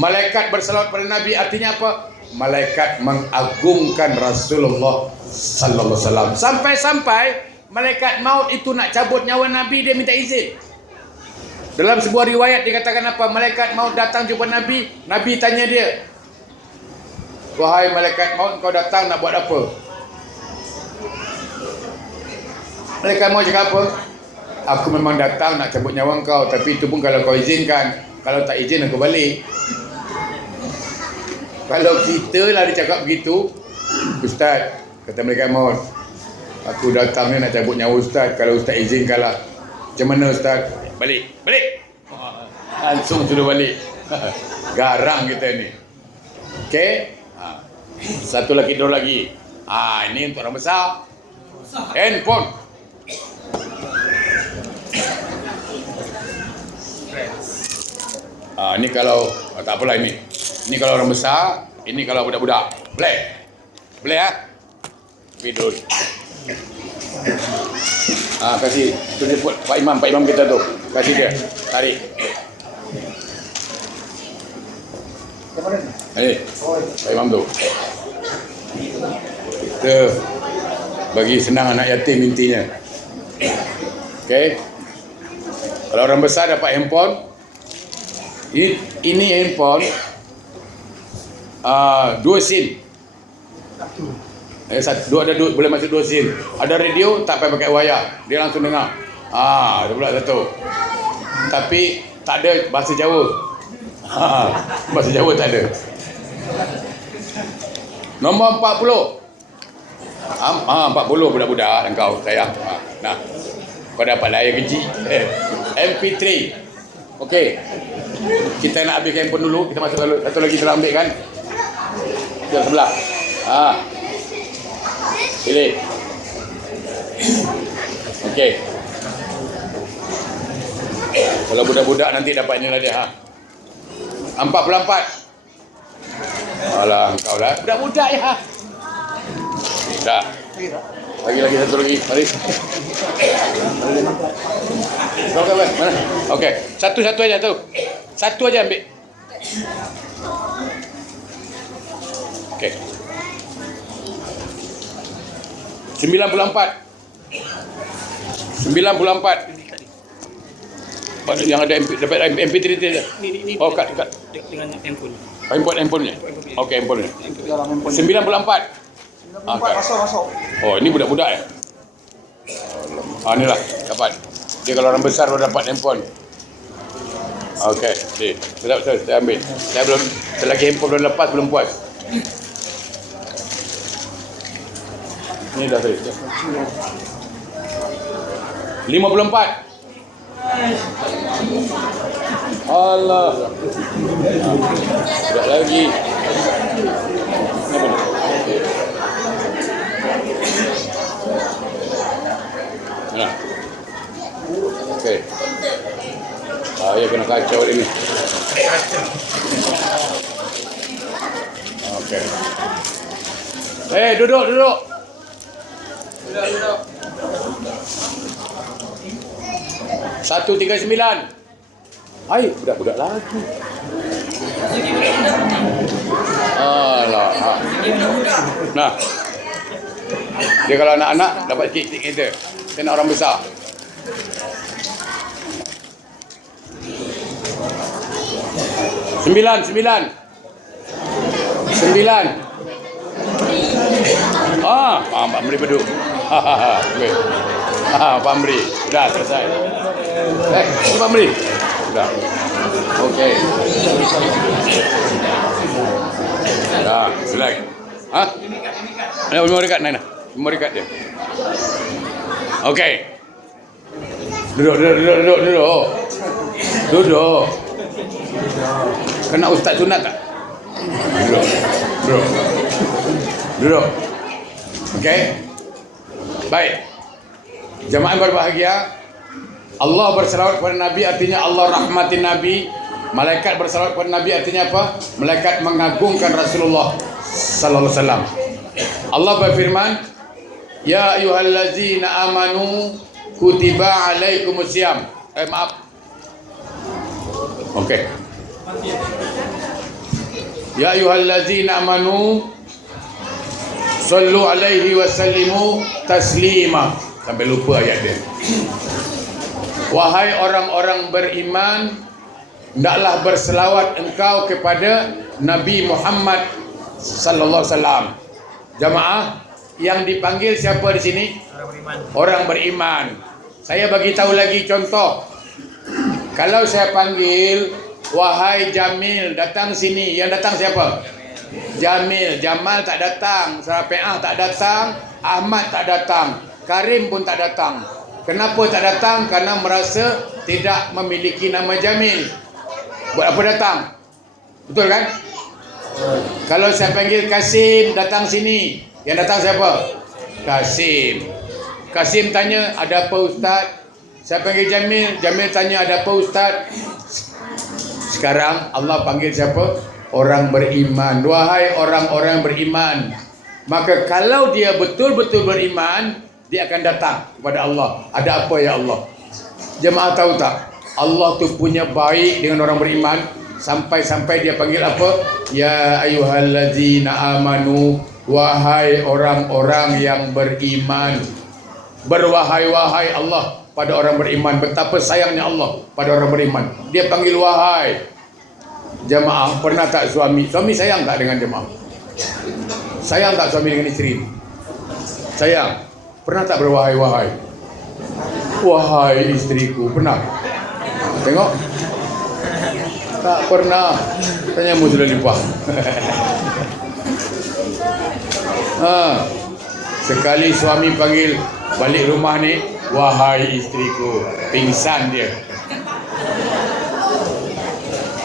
malaikat bersalawat pada Nabi, artinya apa? Malaikat mengagungkan Rasulullah sallallahu alaihi wasallam. Sampai-sampai malaikat maut itu nak cabut nyawa Nabi, dia minta izin. Dalam sebuah riwayat dikatakan apa? Malaikat maut datang jumpa Nabi, Nabi tanya dia, "Wahai malaikat maut, kau datang nak buat apa?" Malaikat maut cakap apa? "Aku memang datang nak cabut nyawa kau, tapi itu pun kalau kau izinkan. Kalau tak izin aku balik." Kalau kita lah dia cakap begitu, "Ustaz," kata malaikat maut, "aku datang ni nak cabut nyawa Ustaz. Kalau Ustaz izinkanlah." "Macam mana Ustaz?" "Balik." Langsung sudah balik. Garang kita ni. Okey. Satu lagi, dua lagi. Ini untuk orang besar. Handphone. Ini kalau tak apalah ini. Ini kalau orang besar, ini kalau budak-budak. Boleh? Boleh ya? Video. Kasih tu jemput Pak Imam kita tu. Kasih dia. Tarik. Pak Imam tu. Kita bagi senang anak yatim intinya. Okey. Kalau orang besar dapat handphone, ini handphone 2 sen. Ada dua, boleh masuk 2 sen. Ada radio, tak payah pakai wayar, dia langsung dengar. Ada pula satu. Tapi tak ada bahasa Jawa. Bahasa Jawa tak ada. Nombor 40. 40 budak-budak engkau sayang. Nah, kau dapat layar kecil. MP3. Okey. Kita nak ambil handphone dulu, kita masuk satu lagi kita ambil kan. Di sebelah. Pilih. Okey. Kalau budak-budak nanti dapat ni lah dia. 44. Alah, engkau lah. Budak-budak ya. Dah. Lagi satu lagi. Mari. Okey, mana? Okey. Satu aja tu. Satu aja ambil. Okey. 94. Yang ada dapat MP3 dia. Oh, kat dengan handphone. Handphone-nya. Okey, handphone-nya. 94. Masuk. Oh, ini budak-budak ya? Inilah dapat. Dia kalau orang besar baru dapat handphone. Okey, sedap saya ambil. Saya belum selagi handphone belum lepas belum puas. Ini dah tadi. 54. Allah. Tak lagi. Apa ni? Nah. Okey. Ya kena kacau ini. Okey. Duduk. Duduk. 139. Ai, budak-budak lagi. Alah. Nah. Dia kalau anak-anak dapat sikit-sikit kita. Kita nak orang besar. Sembilan. Pak Amri beduk. Okey. Pak Amri. Dah selesai. Pak Amri. Dah. Okey. Dah, selesai. Ada umur dekat Nana. Umur dekat dia. Okey. Duduk. Kena ustaz sunat tak? Duduk. Okey. Baik. Jemaah yang berbahagia, Allah berselawat kepada Nabi artinya Allah rahmatin Nabi. Malaikat berselawat kepada Nabi artinya apa? Malaikat mengagungkan Rasulullah sallallahu alaihi wasallam. Allah berfirman, "Ya ayyuhallazina amanu kutiba alaikumusiyam." Maaf. Okey. Ya ayyuhallazina amanu sallu alaihi wa sallimu taslima. Sampai lupa ayat dia. Wahai orang-orang beriman, hendaklah berselawat engkau kepada Nabi Muhammad sallallahu alaihi wasallam. Jamaah yang dipanggil siapa di sini? Orang beriman. Saya bagi tahu lagi contoh. Kalau saya panggil, wahai Jamil, datang sini. Yang datang siapa? Jamil. Jamal tak datang. Sarafi'ah tak datang. Ahmad tak datang. Karim pun tak datang. Kenapa tak datang? Karena merasa tidak memiliki nama Jamil. Buat apa datang? Betul kan? Kalau saya panggil Kasim, datang sini. Yang datang siapa? Kasim. Kasim tanya, ada apa Ustaz? Saya panggil Jamil. Jamil tanya, ada apa Ustaz? Sekarang Allah panggil siapa? Orang beriman. Wahai orang-orang beriman. Maka kalau dia betul-betul beriman, dia akan datang kepada Allah. Ada apa ya Allah? Jemaah tahu tak? Allah tu punya baik dengan orang beriman. Sampai-sampai dia panggil apa? Ya ayyuhallazina amanu. Wahai orang-orang yang beriman. Berwahai-wahai Allah pada orang beriman. Betapa sayangnya Allah pada orang beriman. Dia panggil wahai. Jemaah, pernah tak suami sayang tak dengan jemaah? Sayang tak suami dengan isteri? Sayang. Pernah tak berwahai-wahai? Wahai istriku, pernah? Tengok. Tak pernah. Tanya sudah limpah. Sekali suami panggil balik rumah ni, wahai istriku, pingsan dia.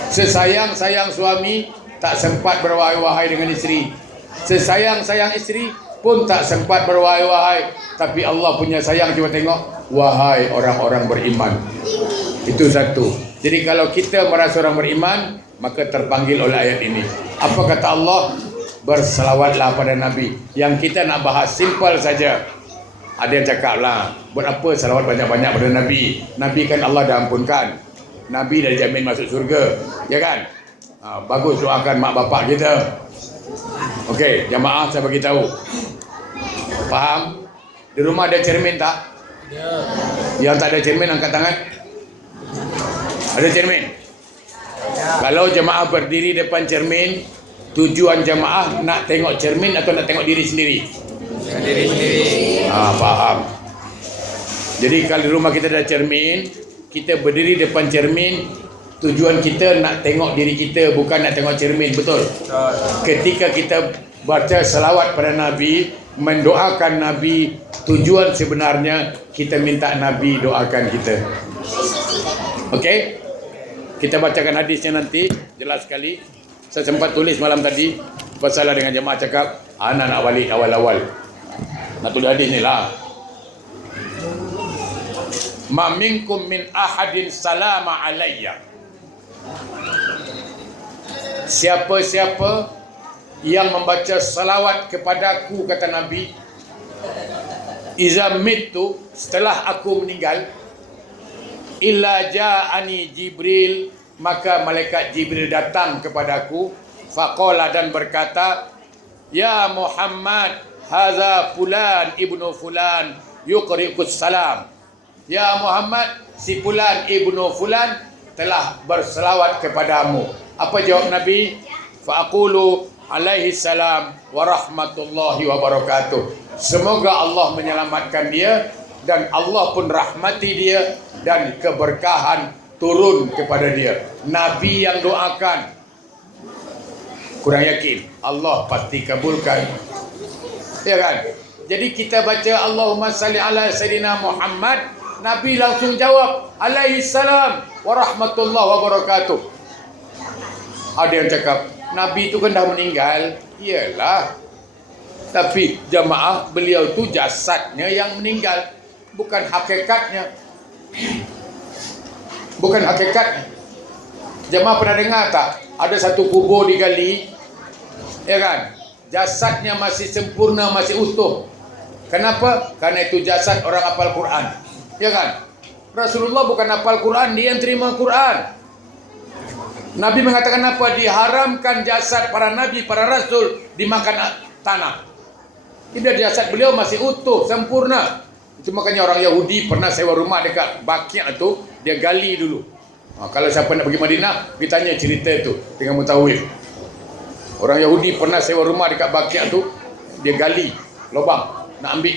Sesayang-sayang suami tak sempat berwahai-wahai dengan isteri. Sesayang-sayang isteri pun tak sempat berwahai-wahai. Tapi Allah punya sayang, cuba tengok, wahai orang-orang beriman. Itu satu. Jadi kalau kita merasa orang beriman, maka terpanggil oleh ayat ini. Apa kata Allah? Berselawatlah pada Nabi. Yang kita nak bahas simple saja. Ada yang cakap lah, buat apa selawat banyak-banyak pada Nabi? Nabi kan Allah dah ampunkan. Nabi dah dijamin masuk surga, ya kan? Bagus doakan mak bapak kita. Okey, jamaah saya bagi tahu. Faham? Di rumah ada cermin tak? Ada. Yang tak ada cermin angkat tangan. Ada cermin? Ya. Kalau jemaah berdiri depan cermin, tujuan jemaah nak tengok cermin atau nak tengok diri sendiri? Diri sendiri. Faham. Jadi kalau di rumah kita ada cermin, kita berdiri depan cermin, tujuan kita nak tengok diri kita, bukan nak tengok cermin, betul? Betul. Ketika kita baca selawat pada Nabi, mendoakan Nabi, tujuan sebenarnya kita minta Nabi doakan kita. Okey? Kita bacakan hadisnya nanti, jelas sekali. Saya sempat tulis malam tadi, masalah dengan jemaah cakap, anak nak balik awal-awal. Nak tulis hadis ni lah. Ma minkum min ahadin salama alayya. Siapa-siapa yang membaca salawat kepadaku, kata Nabi, iza mittu, setelah aku meninggal, illa ja'ani Jibril, maka malaikat Jibril datang kepadaku, faqala, dan berkata, ya Muhammad, hadza fulan ibnu fulan yuqri'ukus salam. Ya Muhammad, si fulan ibnu fulan telah berselawat kepadamu. Apa jawab Nabi? Faqulu alaihi salam wa rahmatullahi wa barakatuh. Semoga Allah menyelamatkan dia dan Allah pun rahmati dia dan keberkahan turun kepada dia. Nabi yang doakan, kurang yakin Allah pasti kabulkan. Ya kan? Jadi kita baca Allahumma salli ala Sayyidina Muhammad, Nabi langsung jawab alaihi salam wa rahmatullahi wa barakatuh. Ada yang cakap Nabi itu kan dah meninggal. Iyalah, tapi jamaah, beliau tu jasadnya yang meninggal, bukan hakikatnya. Bukan hakikatnya. Jamaah pernah dengar tak? Ada satu kubur digali, ya kan? Jasadnya masih sempurna, masih utuh. Kenapa? Karena itu jasad orang hafal Quran. Ya kan? Rasulullah bukan hafal Quran, dia yang terima Quran. Nabi mengatakan apa? Diharamkan jasad para nabi, para rasul dimakan tanah. Tidak, jasad beliau masih utuh, sempurna. Itu makanya orang Yahudi pernah sewa rumah dekat Baqi' tu, dia gali dulu. Kalau siapa nak pergi Madinah, kita tanya cerita itu dengan mutawif. Orang Yahudi pernah sewa rumah dekat Baqi' tu, dia gali lubang nak ambil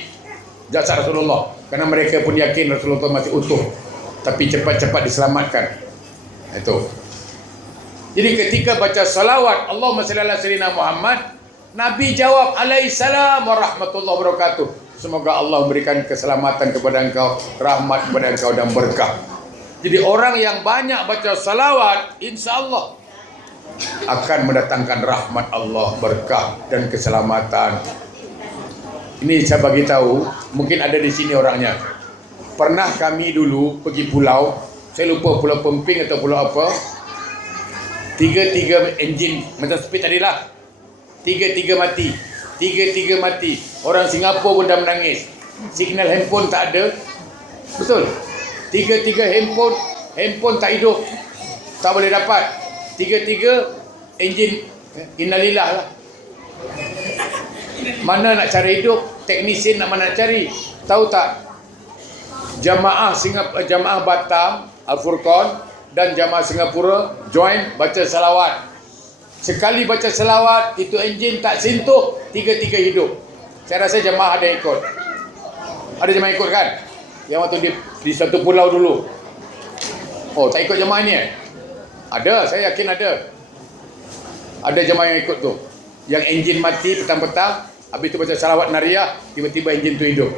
jasad Rasulullah, kerana mereka pun yakin Rasulullah masih utuh, tapi cepat-cepat diselamatkan. Itu. Jadi ketika baca salawat Allahumma salli ala sayyidina Muhammad, Nabi jawab alaihi salam wa rahmatullahi wa barakatuh. Semoga Allah memberikan keselamatan kepada engkau, rahmat kepada engkau dan berkah. Jadi orang yang banyak baca salawat, insya-Allah akan mendatangkan rahmat Allah, berkah dan keselamatan. Ini saya bagi tahu, mungkin ada di sini orangnya. Pernah kami dulu pergi pulau, saya lupa pulau Pemping atau pulau apa. Tiga enjin macam speed tadi lah. Tiga mati. Tiga mati. Orang Singapura pun dah menangis. Signal handphone tak ada. Betul. Tiga handphone tak hidup. Tak boleh dapat. Tiga enjin innalillah lah. Mana nak cari hidup? Teknisian nak cari? Tahu tak? Jamaah Batam Al-Furqan dan jamaah Singapura join baca salawat. Sekali baca salawat, itu enjin tak sentuh, tiga hidup. Saya rasa jamaah ada ikut. Ada jamaah ikut kan? Yang waktu di satu pulau dulu. Oh, tak ikut jamaah ni Ada, saya yakin ada. Ada jamaah yang ikut tu. Yang enjin mati petang-petang, habis tu baca salawat nariyah, tiba-tiba enjin tu hidup.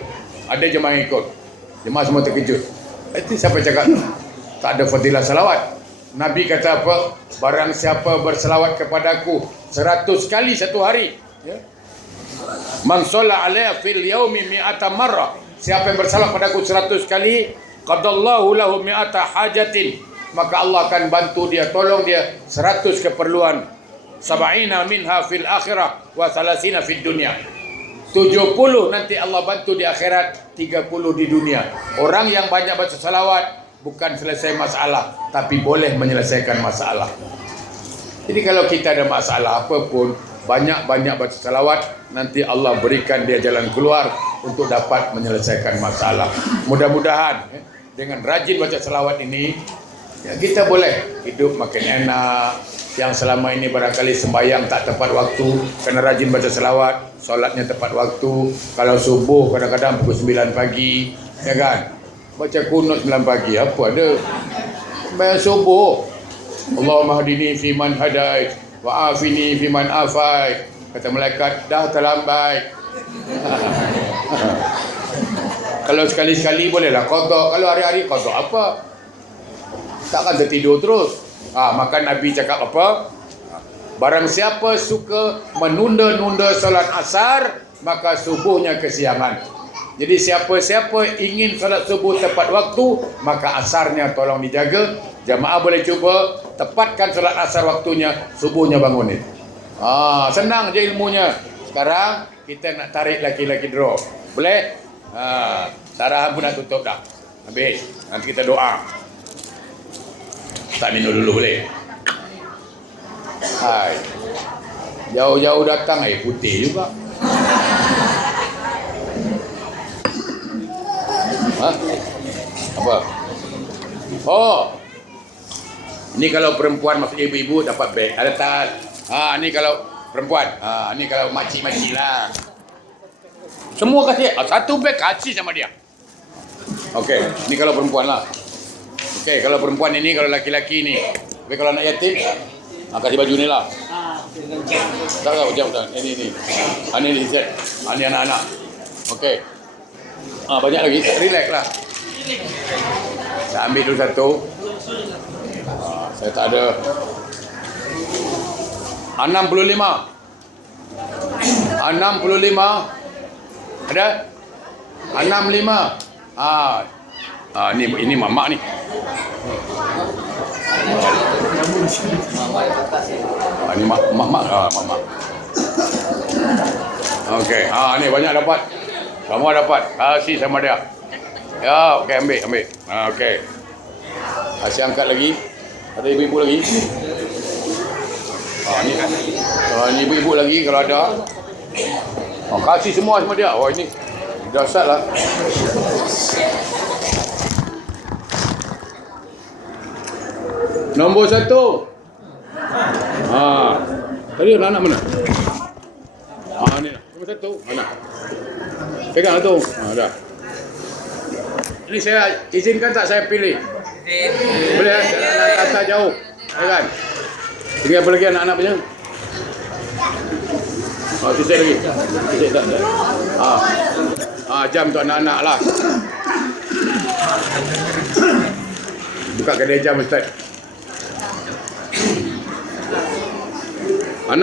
Ada jemaah yang ikut. Jemaah semua terkejut. Itu siapa cakap? Tak ada fadilah salawat. Nabi kata apa? Barang siapa berselawat kepadaku 100 kali satu hari, ya. Man shalla alaiya fil yaumi mi'ata marrah. Siapa yang bersalawat padaku 100 kali, qadallahu lahu mi'ata hajatin. Maka Allah akan bantu dia, tolong dia 100 keperluan. Sab'ina minha fil akhirah wa 30 fid dunya. 70 nanti Allah bantu di akhirat, 30 di dunia. Orang yang banyak baca salawat bukan selesai masalah, tapi boleh menyelesaikan masalah. Jadi kalau kita ada masalah apapun, banyak-banyak baca salawat, nanti Allah berikan dia jalan keluar untuk dapat menyelesaikan masalah. Mudah-mudahan dengan rajin baca salawat ini, ya, kita boleh hidup makin enak. Yang selama ini barangkali sembahyang tak tepat waktu, kena rajin baca selawat, solatnya tepat waktu. Kalau subuh kadang-kadang pukul 9 pagi, ya kan? Baca kunut 9 pagi, apa ada? Sembahyang subuh, Allahumma hadini fi man hadait, wa afini fi man afait. Kata malaikat, dah terlambat. Kalau sekali-sekali bolehlah qada, kalau hari-hari qada apa? Takkan tertidur terus. Maka Nabi cakap apa? Barang siapa suka menunda-nunda solat asar, maka subuhnya kesiangan. Jadi siapa-siapa ingin solat subuh tepat waktu, maka asarnya tolong dijaga. Jamaah boleh cuba tepatkan solat asar waktunya, subuhnya bangun itu. Senang je ilmunya. Sekarang kita nak tarik laki-laki draw. Boleh? Sarahan pun nak tutup dah. Habis. Nanti kita doa. Tak minum dulu boleh? Hai. Jauh-jauh datang air putih juga. Hah? Apa? Oh. Ini kalau perempuan maksud ibu-ibu dapat beg. Ada tas. Ni kalau perempuan. Ni kalau makcik-makcik lah. Semua kasih. Satu beg kasih sama dia. Okey, ni kalau perempuan lah. Okey, kalau perempuan ini, kalau laki-laki ni. Okey, kalau anak yatim, kasih baju ni lah. Tak tahu, jom. Ini. Ini set. Ini anak-anak. Okey. Banyak lagi. Relax lah. Saya ambil dulu satu. Saya tak ada. 65. Ada? 65. Ini mamak ni. Ini mamak. Okey. Ni banyak dapat. Semua dapat. Kasih sama dia. Ya, okey, ambil. Okey. Kasih angkat lagi. Ada ibu-ibu lagi. Ni ibu-ibu lagi kalau ada. Kasih semua sama dia. Ini dahsyat lah. Nombor 1. Tadi anak mana? Ni lah. Nombor 1. Mana? Pegang lah tu. Dah. Ini saya izinkan tak saya pilih? Boleh lah. Atas jauh. Kan? Tinggal apa lagi anak-anak punya? Sisik lagi. Sisik tak. Jam untuk anak-anak lah. Buka kedai jam Ustaz. 60.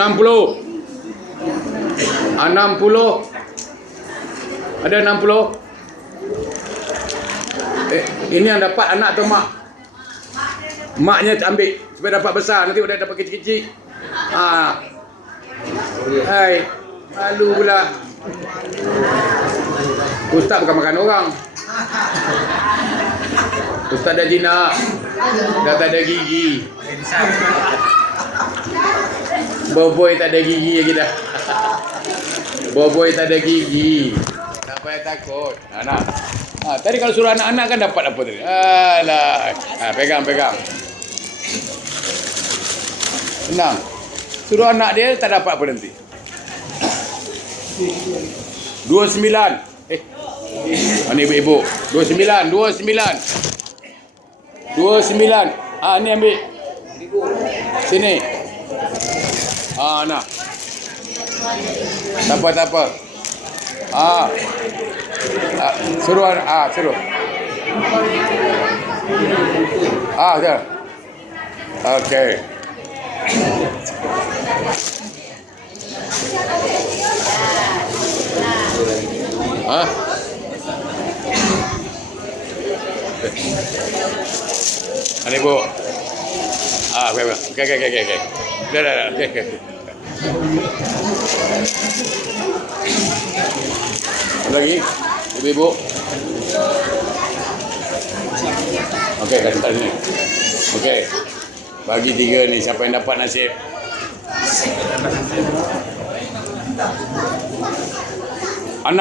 Ada 60? Ini yang dapat anak atau mak? Maknya ambil supaya dapat besar. Nanti udah dapat kecil-kecil. Hai, malu pula. Ustaz bukan makan orang. Ustaz dah jinak. Dah tak ada gigi. Boboy tak ada gigi lagi dah. Boboy tak ada gigi. Tak payah takut. Anak. Tadi kalau suruh anak-anak kan dapat apa tadi? Alah. Pegang. Senang. Suruh anak dia tak dapat apa nanti. 29. Ni ibu-ibu. 29. Ni ambil. Sini. Nak. Tak apa. Suruh. Dah. Okey. Ini bu. Okey. Dah. Okey. Lagi, ibu-ibu. Okey, kasih tak sini. Okey. Bagi 3 ni, siapa yang dapat nasib? 66.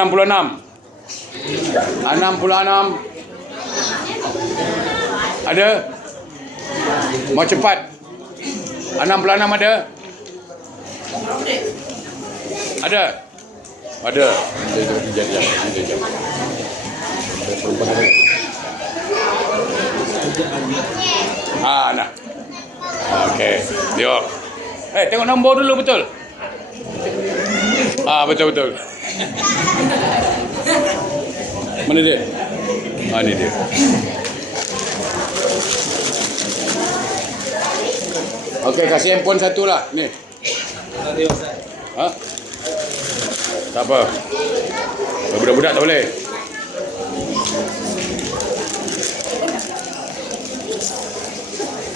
Ada? Mau cepat? 66 ada? Ada? Ada. Jom. Nak. Okey. Jom. Tengok nombor dulu betul. Betul. Mana dia? Ni dia. Okey, kasih handphone satu lah. Ni. Tak apa. Budak-budak tak boleh.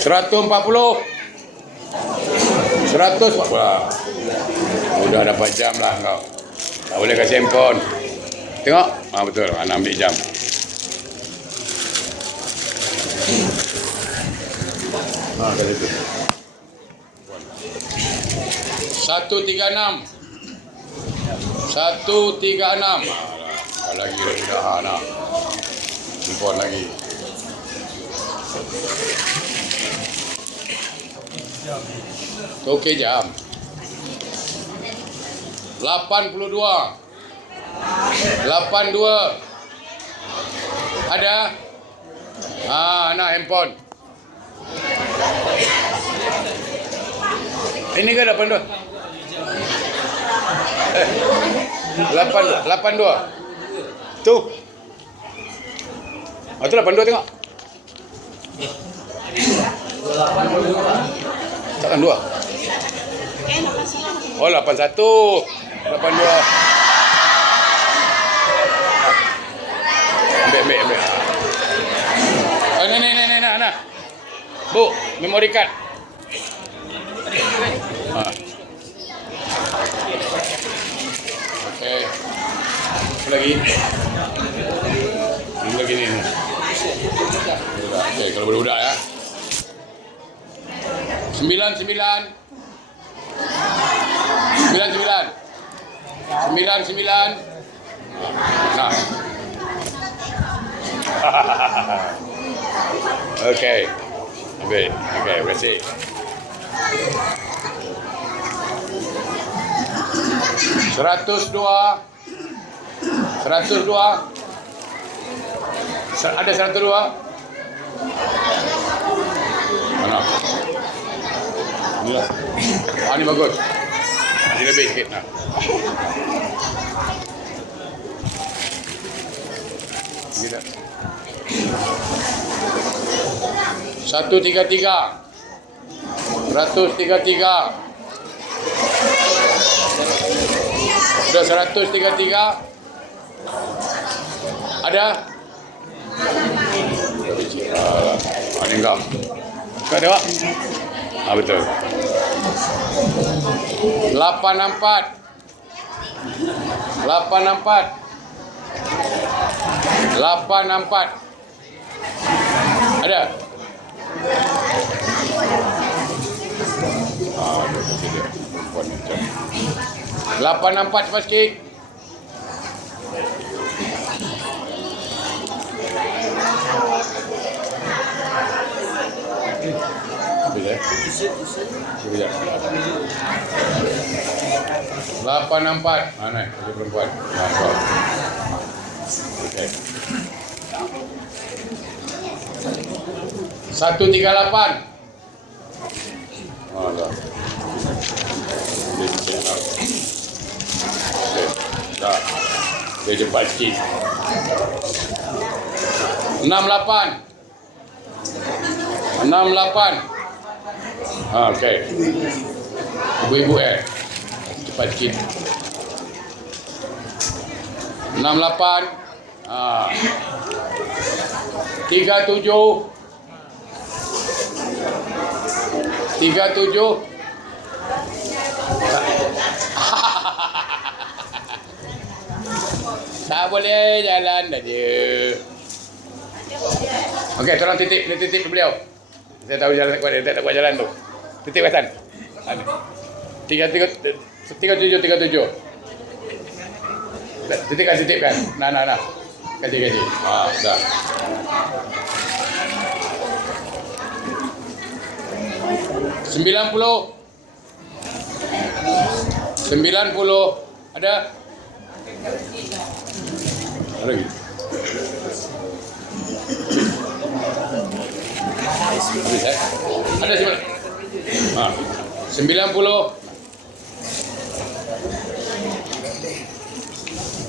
$140. Udah dapat jam lah kau. Tak boleh kasih handphone. Tengok. Betul. Anak ambil jam. Kat situ. 136. 136. Lagi dah nak. Import lagi. Okey jam. 82. 82. Ada? Nak handphone. Ini ke 82? 82. Tu. Itu 82 tengok. Takkan 2. Oh 81. 82. Ambil. Oh ni nak. Bu, memory card. Okey. Apa lagi? Ini lagi ni. Okey, kalau budak-budak ya. 99. Nah. Okey. Ambil. Okey, terima kasih. 102. Ada 102. Mana? Inilah. Ini bagus. Ini lebih sikit nah. Gila. 133. 133. Sudah 133. Ada? Ini enggak. Enggak ada, Pak? Betul. 84. 84. Ada? Tidak. 84 cepat sikit. Bila? Sekejap. 84. Mana? Bagi perempuan. Okey. 138. Alah. Dah. Dia cepat sikit. 68. Okey. Ibu-ibu cepat sikit. 68. 37. 37. Tak boleh jalan dah dia. Okey, tolong titip ke beliau. Saya tahu jalan kuat, dia tak kuat jalan tu. Titip kasan. 37. Titipkan. Nah. Kasih. Dah. 90. Ada? Ada lagi? Ada 90.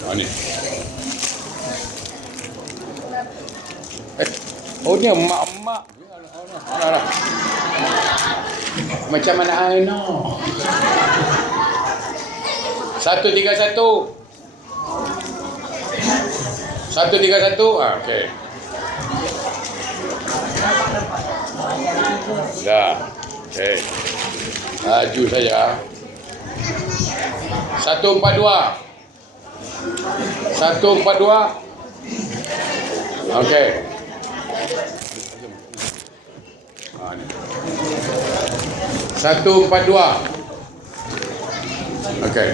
Ni. Oh ni emak-emak. Alah. Macam mana Aina? 131. Okey. Dah. Okey. Laju saja. 142. Okey. Ni. 142. Okey.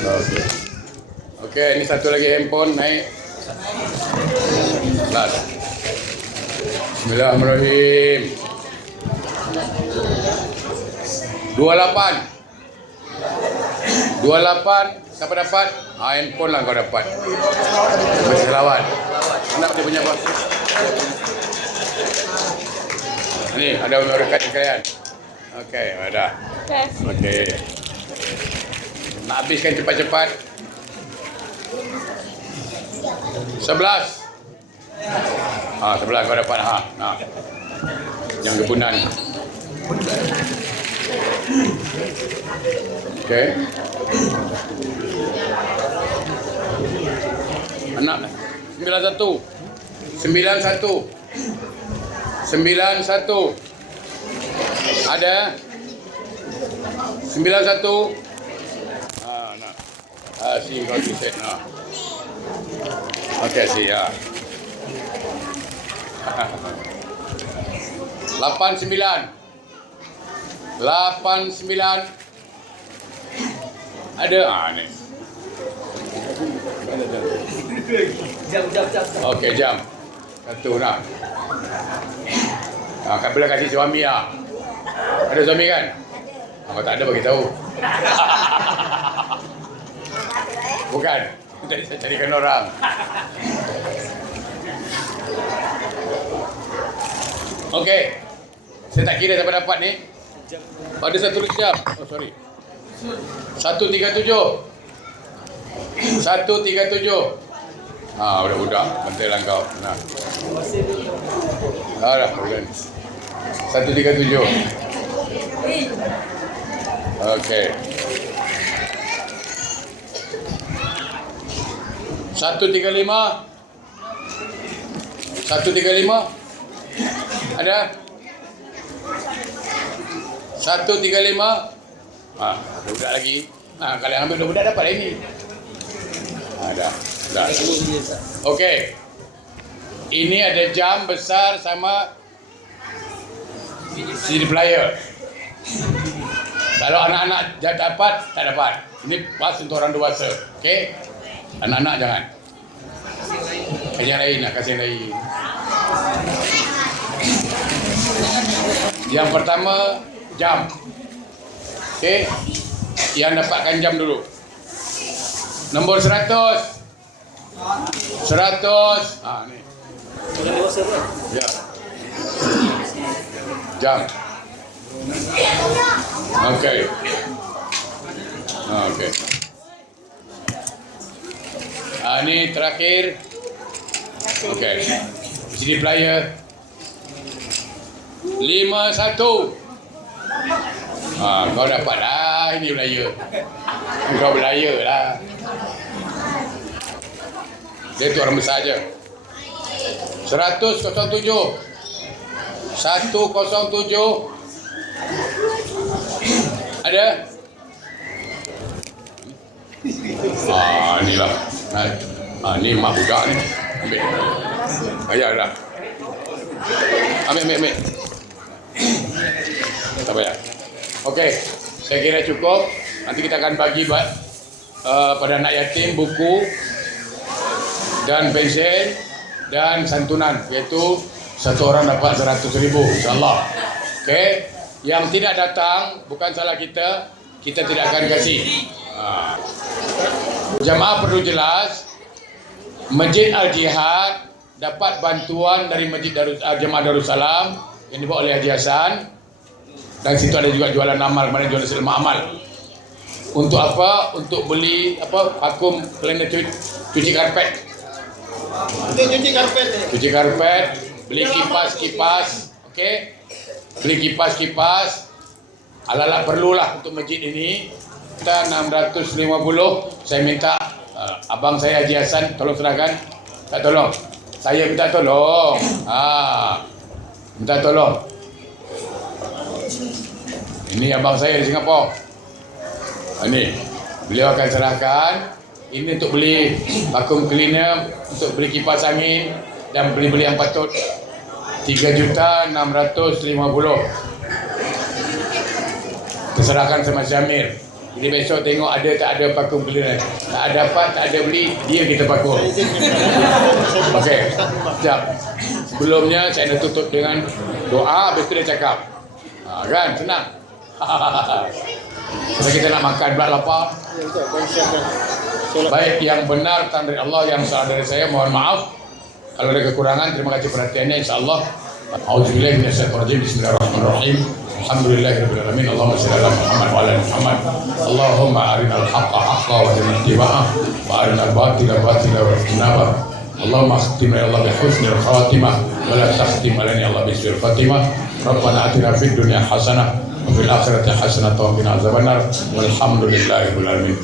Okey. Okey, ini satu lagi handphone naik. Last. Bismillahirrahmanirrahim. 28. 28. Siapa dapat? Handphone lah kau dapat. Masih lawan. Nak dia punya apa? Ni ada rekat kalian. Okey, ada. Okey. Nak habiskan cepat-cepat. 11. 11 kau dapat. Nah. Yang kepunan. Okey. Anak 91. 91. 91. Ada? 91. Nak. Si kau set nah. Okey, si ya. 89. 89. Ada? Ni. Jam. Okey, jam. Satu nak. Kan boleh kasih suami lah. Ada suami kan? Kalau tak ada bagi tahu. Bukan. Tadi saya carikan orang. Okey. Saya tak kira siapa dapat ni. Ada satu jam. Oh, sorry. 137. 137. Budak-budak. Bantai lah kau. Nah. Dah, boleh. 137. Okey. 135. 135. Ada? 135. Ada budak lagi. Kalau yang ambil budak dapat ini. Dah. Okey. Ini ada jam besar sama CD player. Kalau anak-anak dapat, tak dapat. Ini pas untuk orang dewasa. Okey? Anak-anak jangan. Kasih yang lain lah, kasih yang lain. Yang pertama, jam. Okey? Yang dapatkan jam dulu. Nombor 100. 100. Ni. Ya. Jam. Okey. Okey. Ni terakhir. Okey. CD player. 51. Kau dapat lah. Ini belaya. Kau belaya lah. Dia tu orang besar je. 107. 107. Ada? Ni lah. Ni mak budak ni. Ambil. Bayar dah. Ambil. Tak payah. Okey. Saya kira cukup. Nanti kita akan bagi pada anak yatim buku dan pensil dan santunan, iaitu satu orang dapat 100,000 insyaAllah. Okey. Yang tidak datang bukan salah kita tidak akan kasih. Jamaah perlu jelas, Masjid Al-Jihad dapat bantuan dari Masjid Jamaah Darussalam yang dibawa oleh Haji Hasan, dan situ ada juga jualan amal, mana jualan silma amal. Untuk apa? Untuk beli vakum cleaner, cuci karpet. Untuk cuci karpet. Beli kipas. Okey. Beli kipas. Ala-ala perlulah untuk masjid ini. Kita 650. Saya minta abang saya Haji Hasan tolong serahkan. Tak tolong. Saya minta tolong. Minta tolong. Ini abang saya di Singapura. Ini beliau akan serahkan Ini untuk beli vacuum cleaner, untuk beli kipas angin dan beli-beli yang patut. 3.650. Terserahkan sama Syamir. Jadi besok tengok ada tak ada vacuum cleaner. Tak dapat, tak ada beli, dia kita vacuum. Okey. Sekejap. Sebelumnya saya nak tutup dengan doa, habis tu dia cakap. Kan? Senang. Sebab kita nak makan pula lapar. Baik, yang benar tanpa dari Allah, yang salah dari saya mohon maaf. Kalau ada kekurangan, terima kasih perhatiannya, insyaAllah. A'udzubillahi minasyaitonir rajim. Bismillahirrahmanirrahim. Alhamdulillahirabbil alamin. Allahumma shalli ala Muhammad wa ala ali Muhammad. Allahumma arinal haqqa haqqan wa arina ittiba'ah wa arinal batila batila wa ijtinabah. Allahumma akhtim ya Allah bi husnil khatimah wa la takhtim alana ya Allah bi su'il khatimah. Rabbana atina fid dunya hasanah wa fil akhirati hasanah wa qina azabannar. Walhamdulillahirabbil alamin.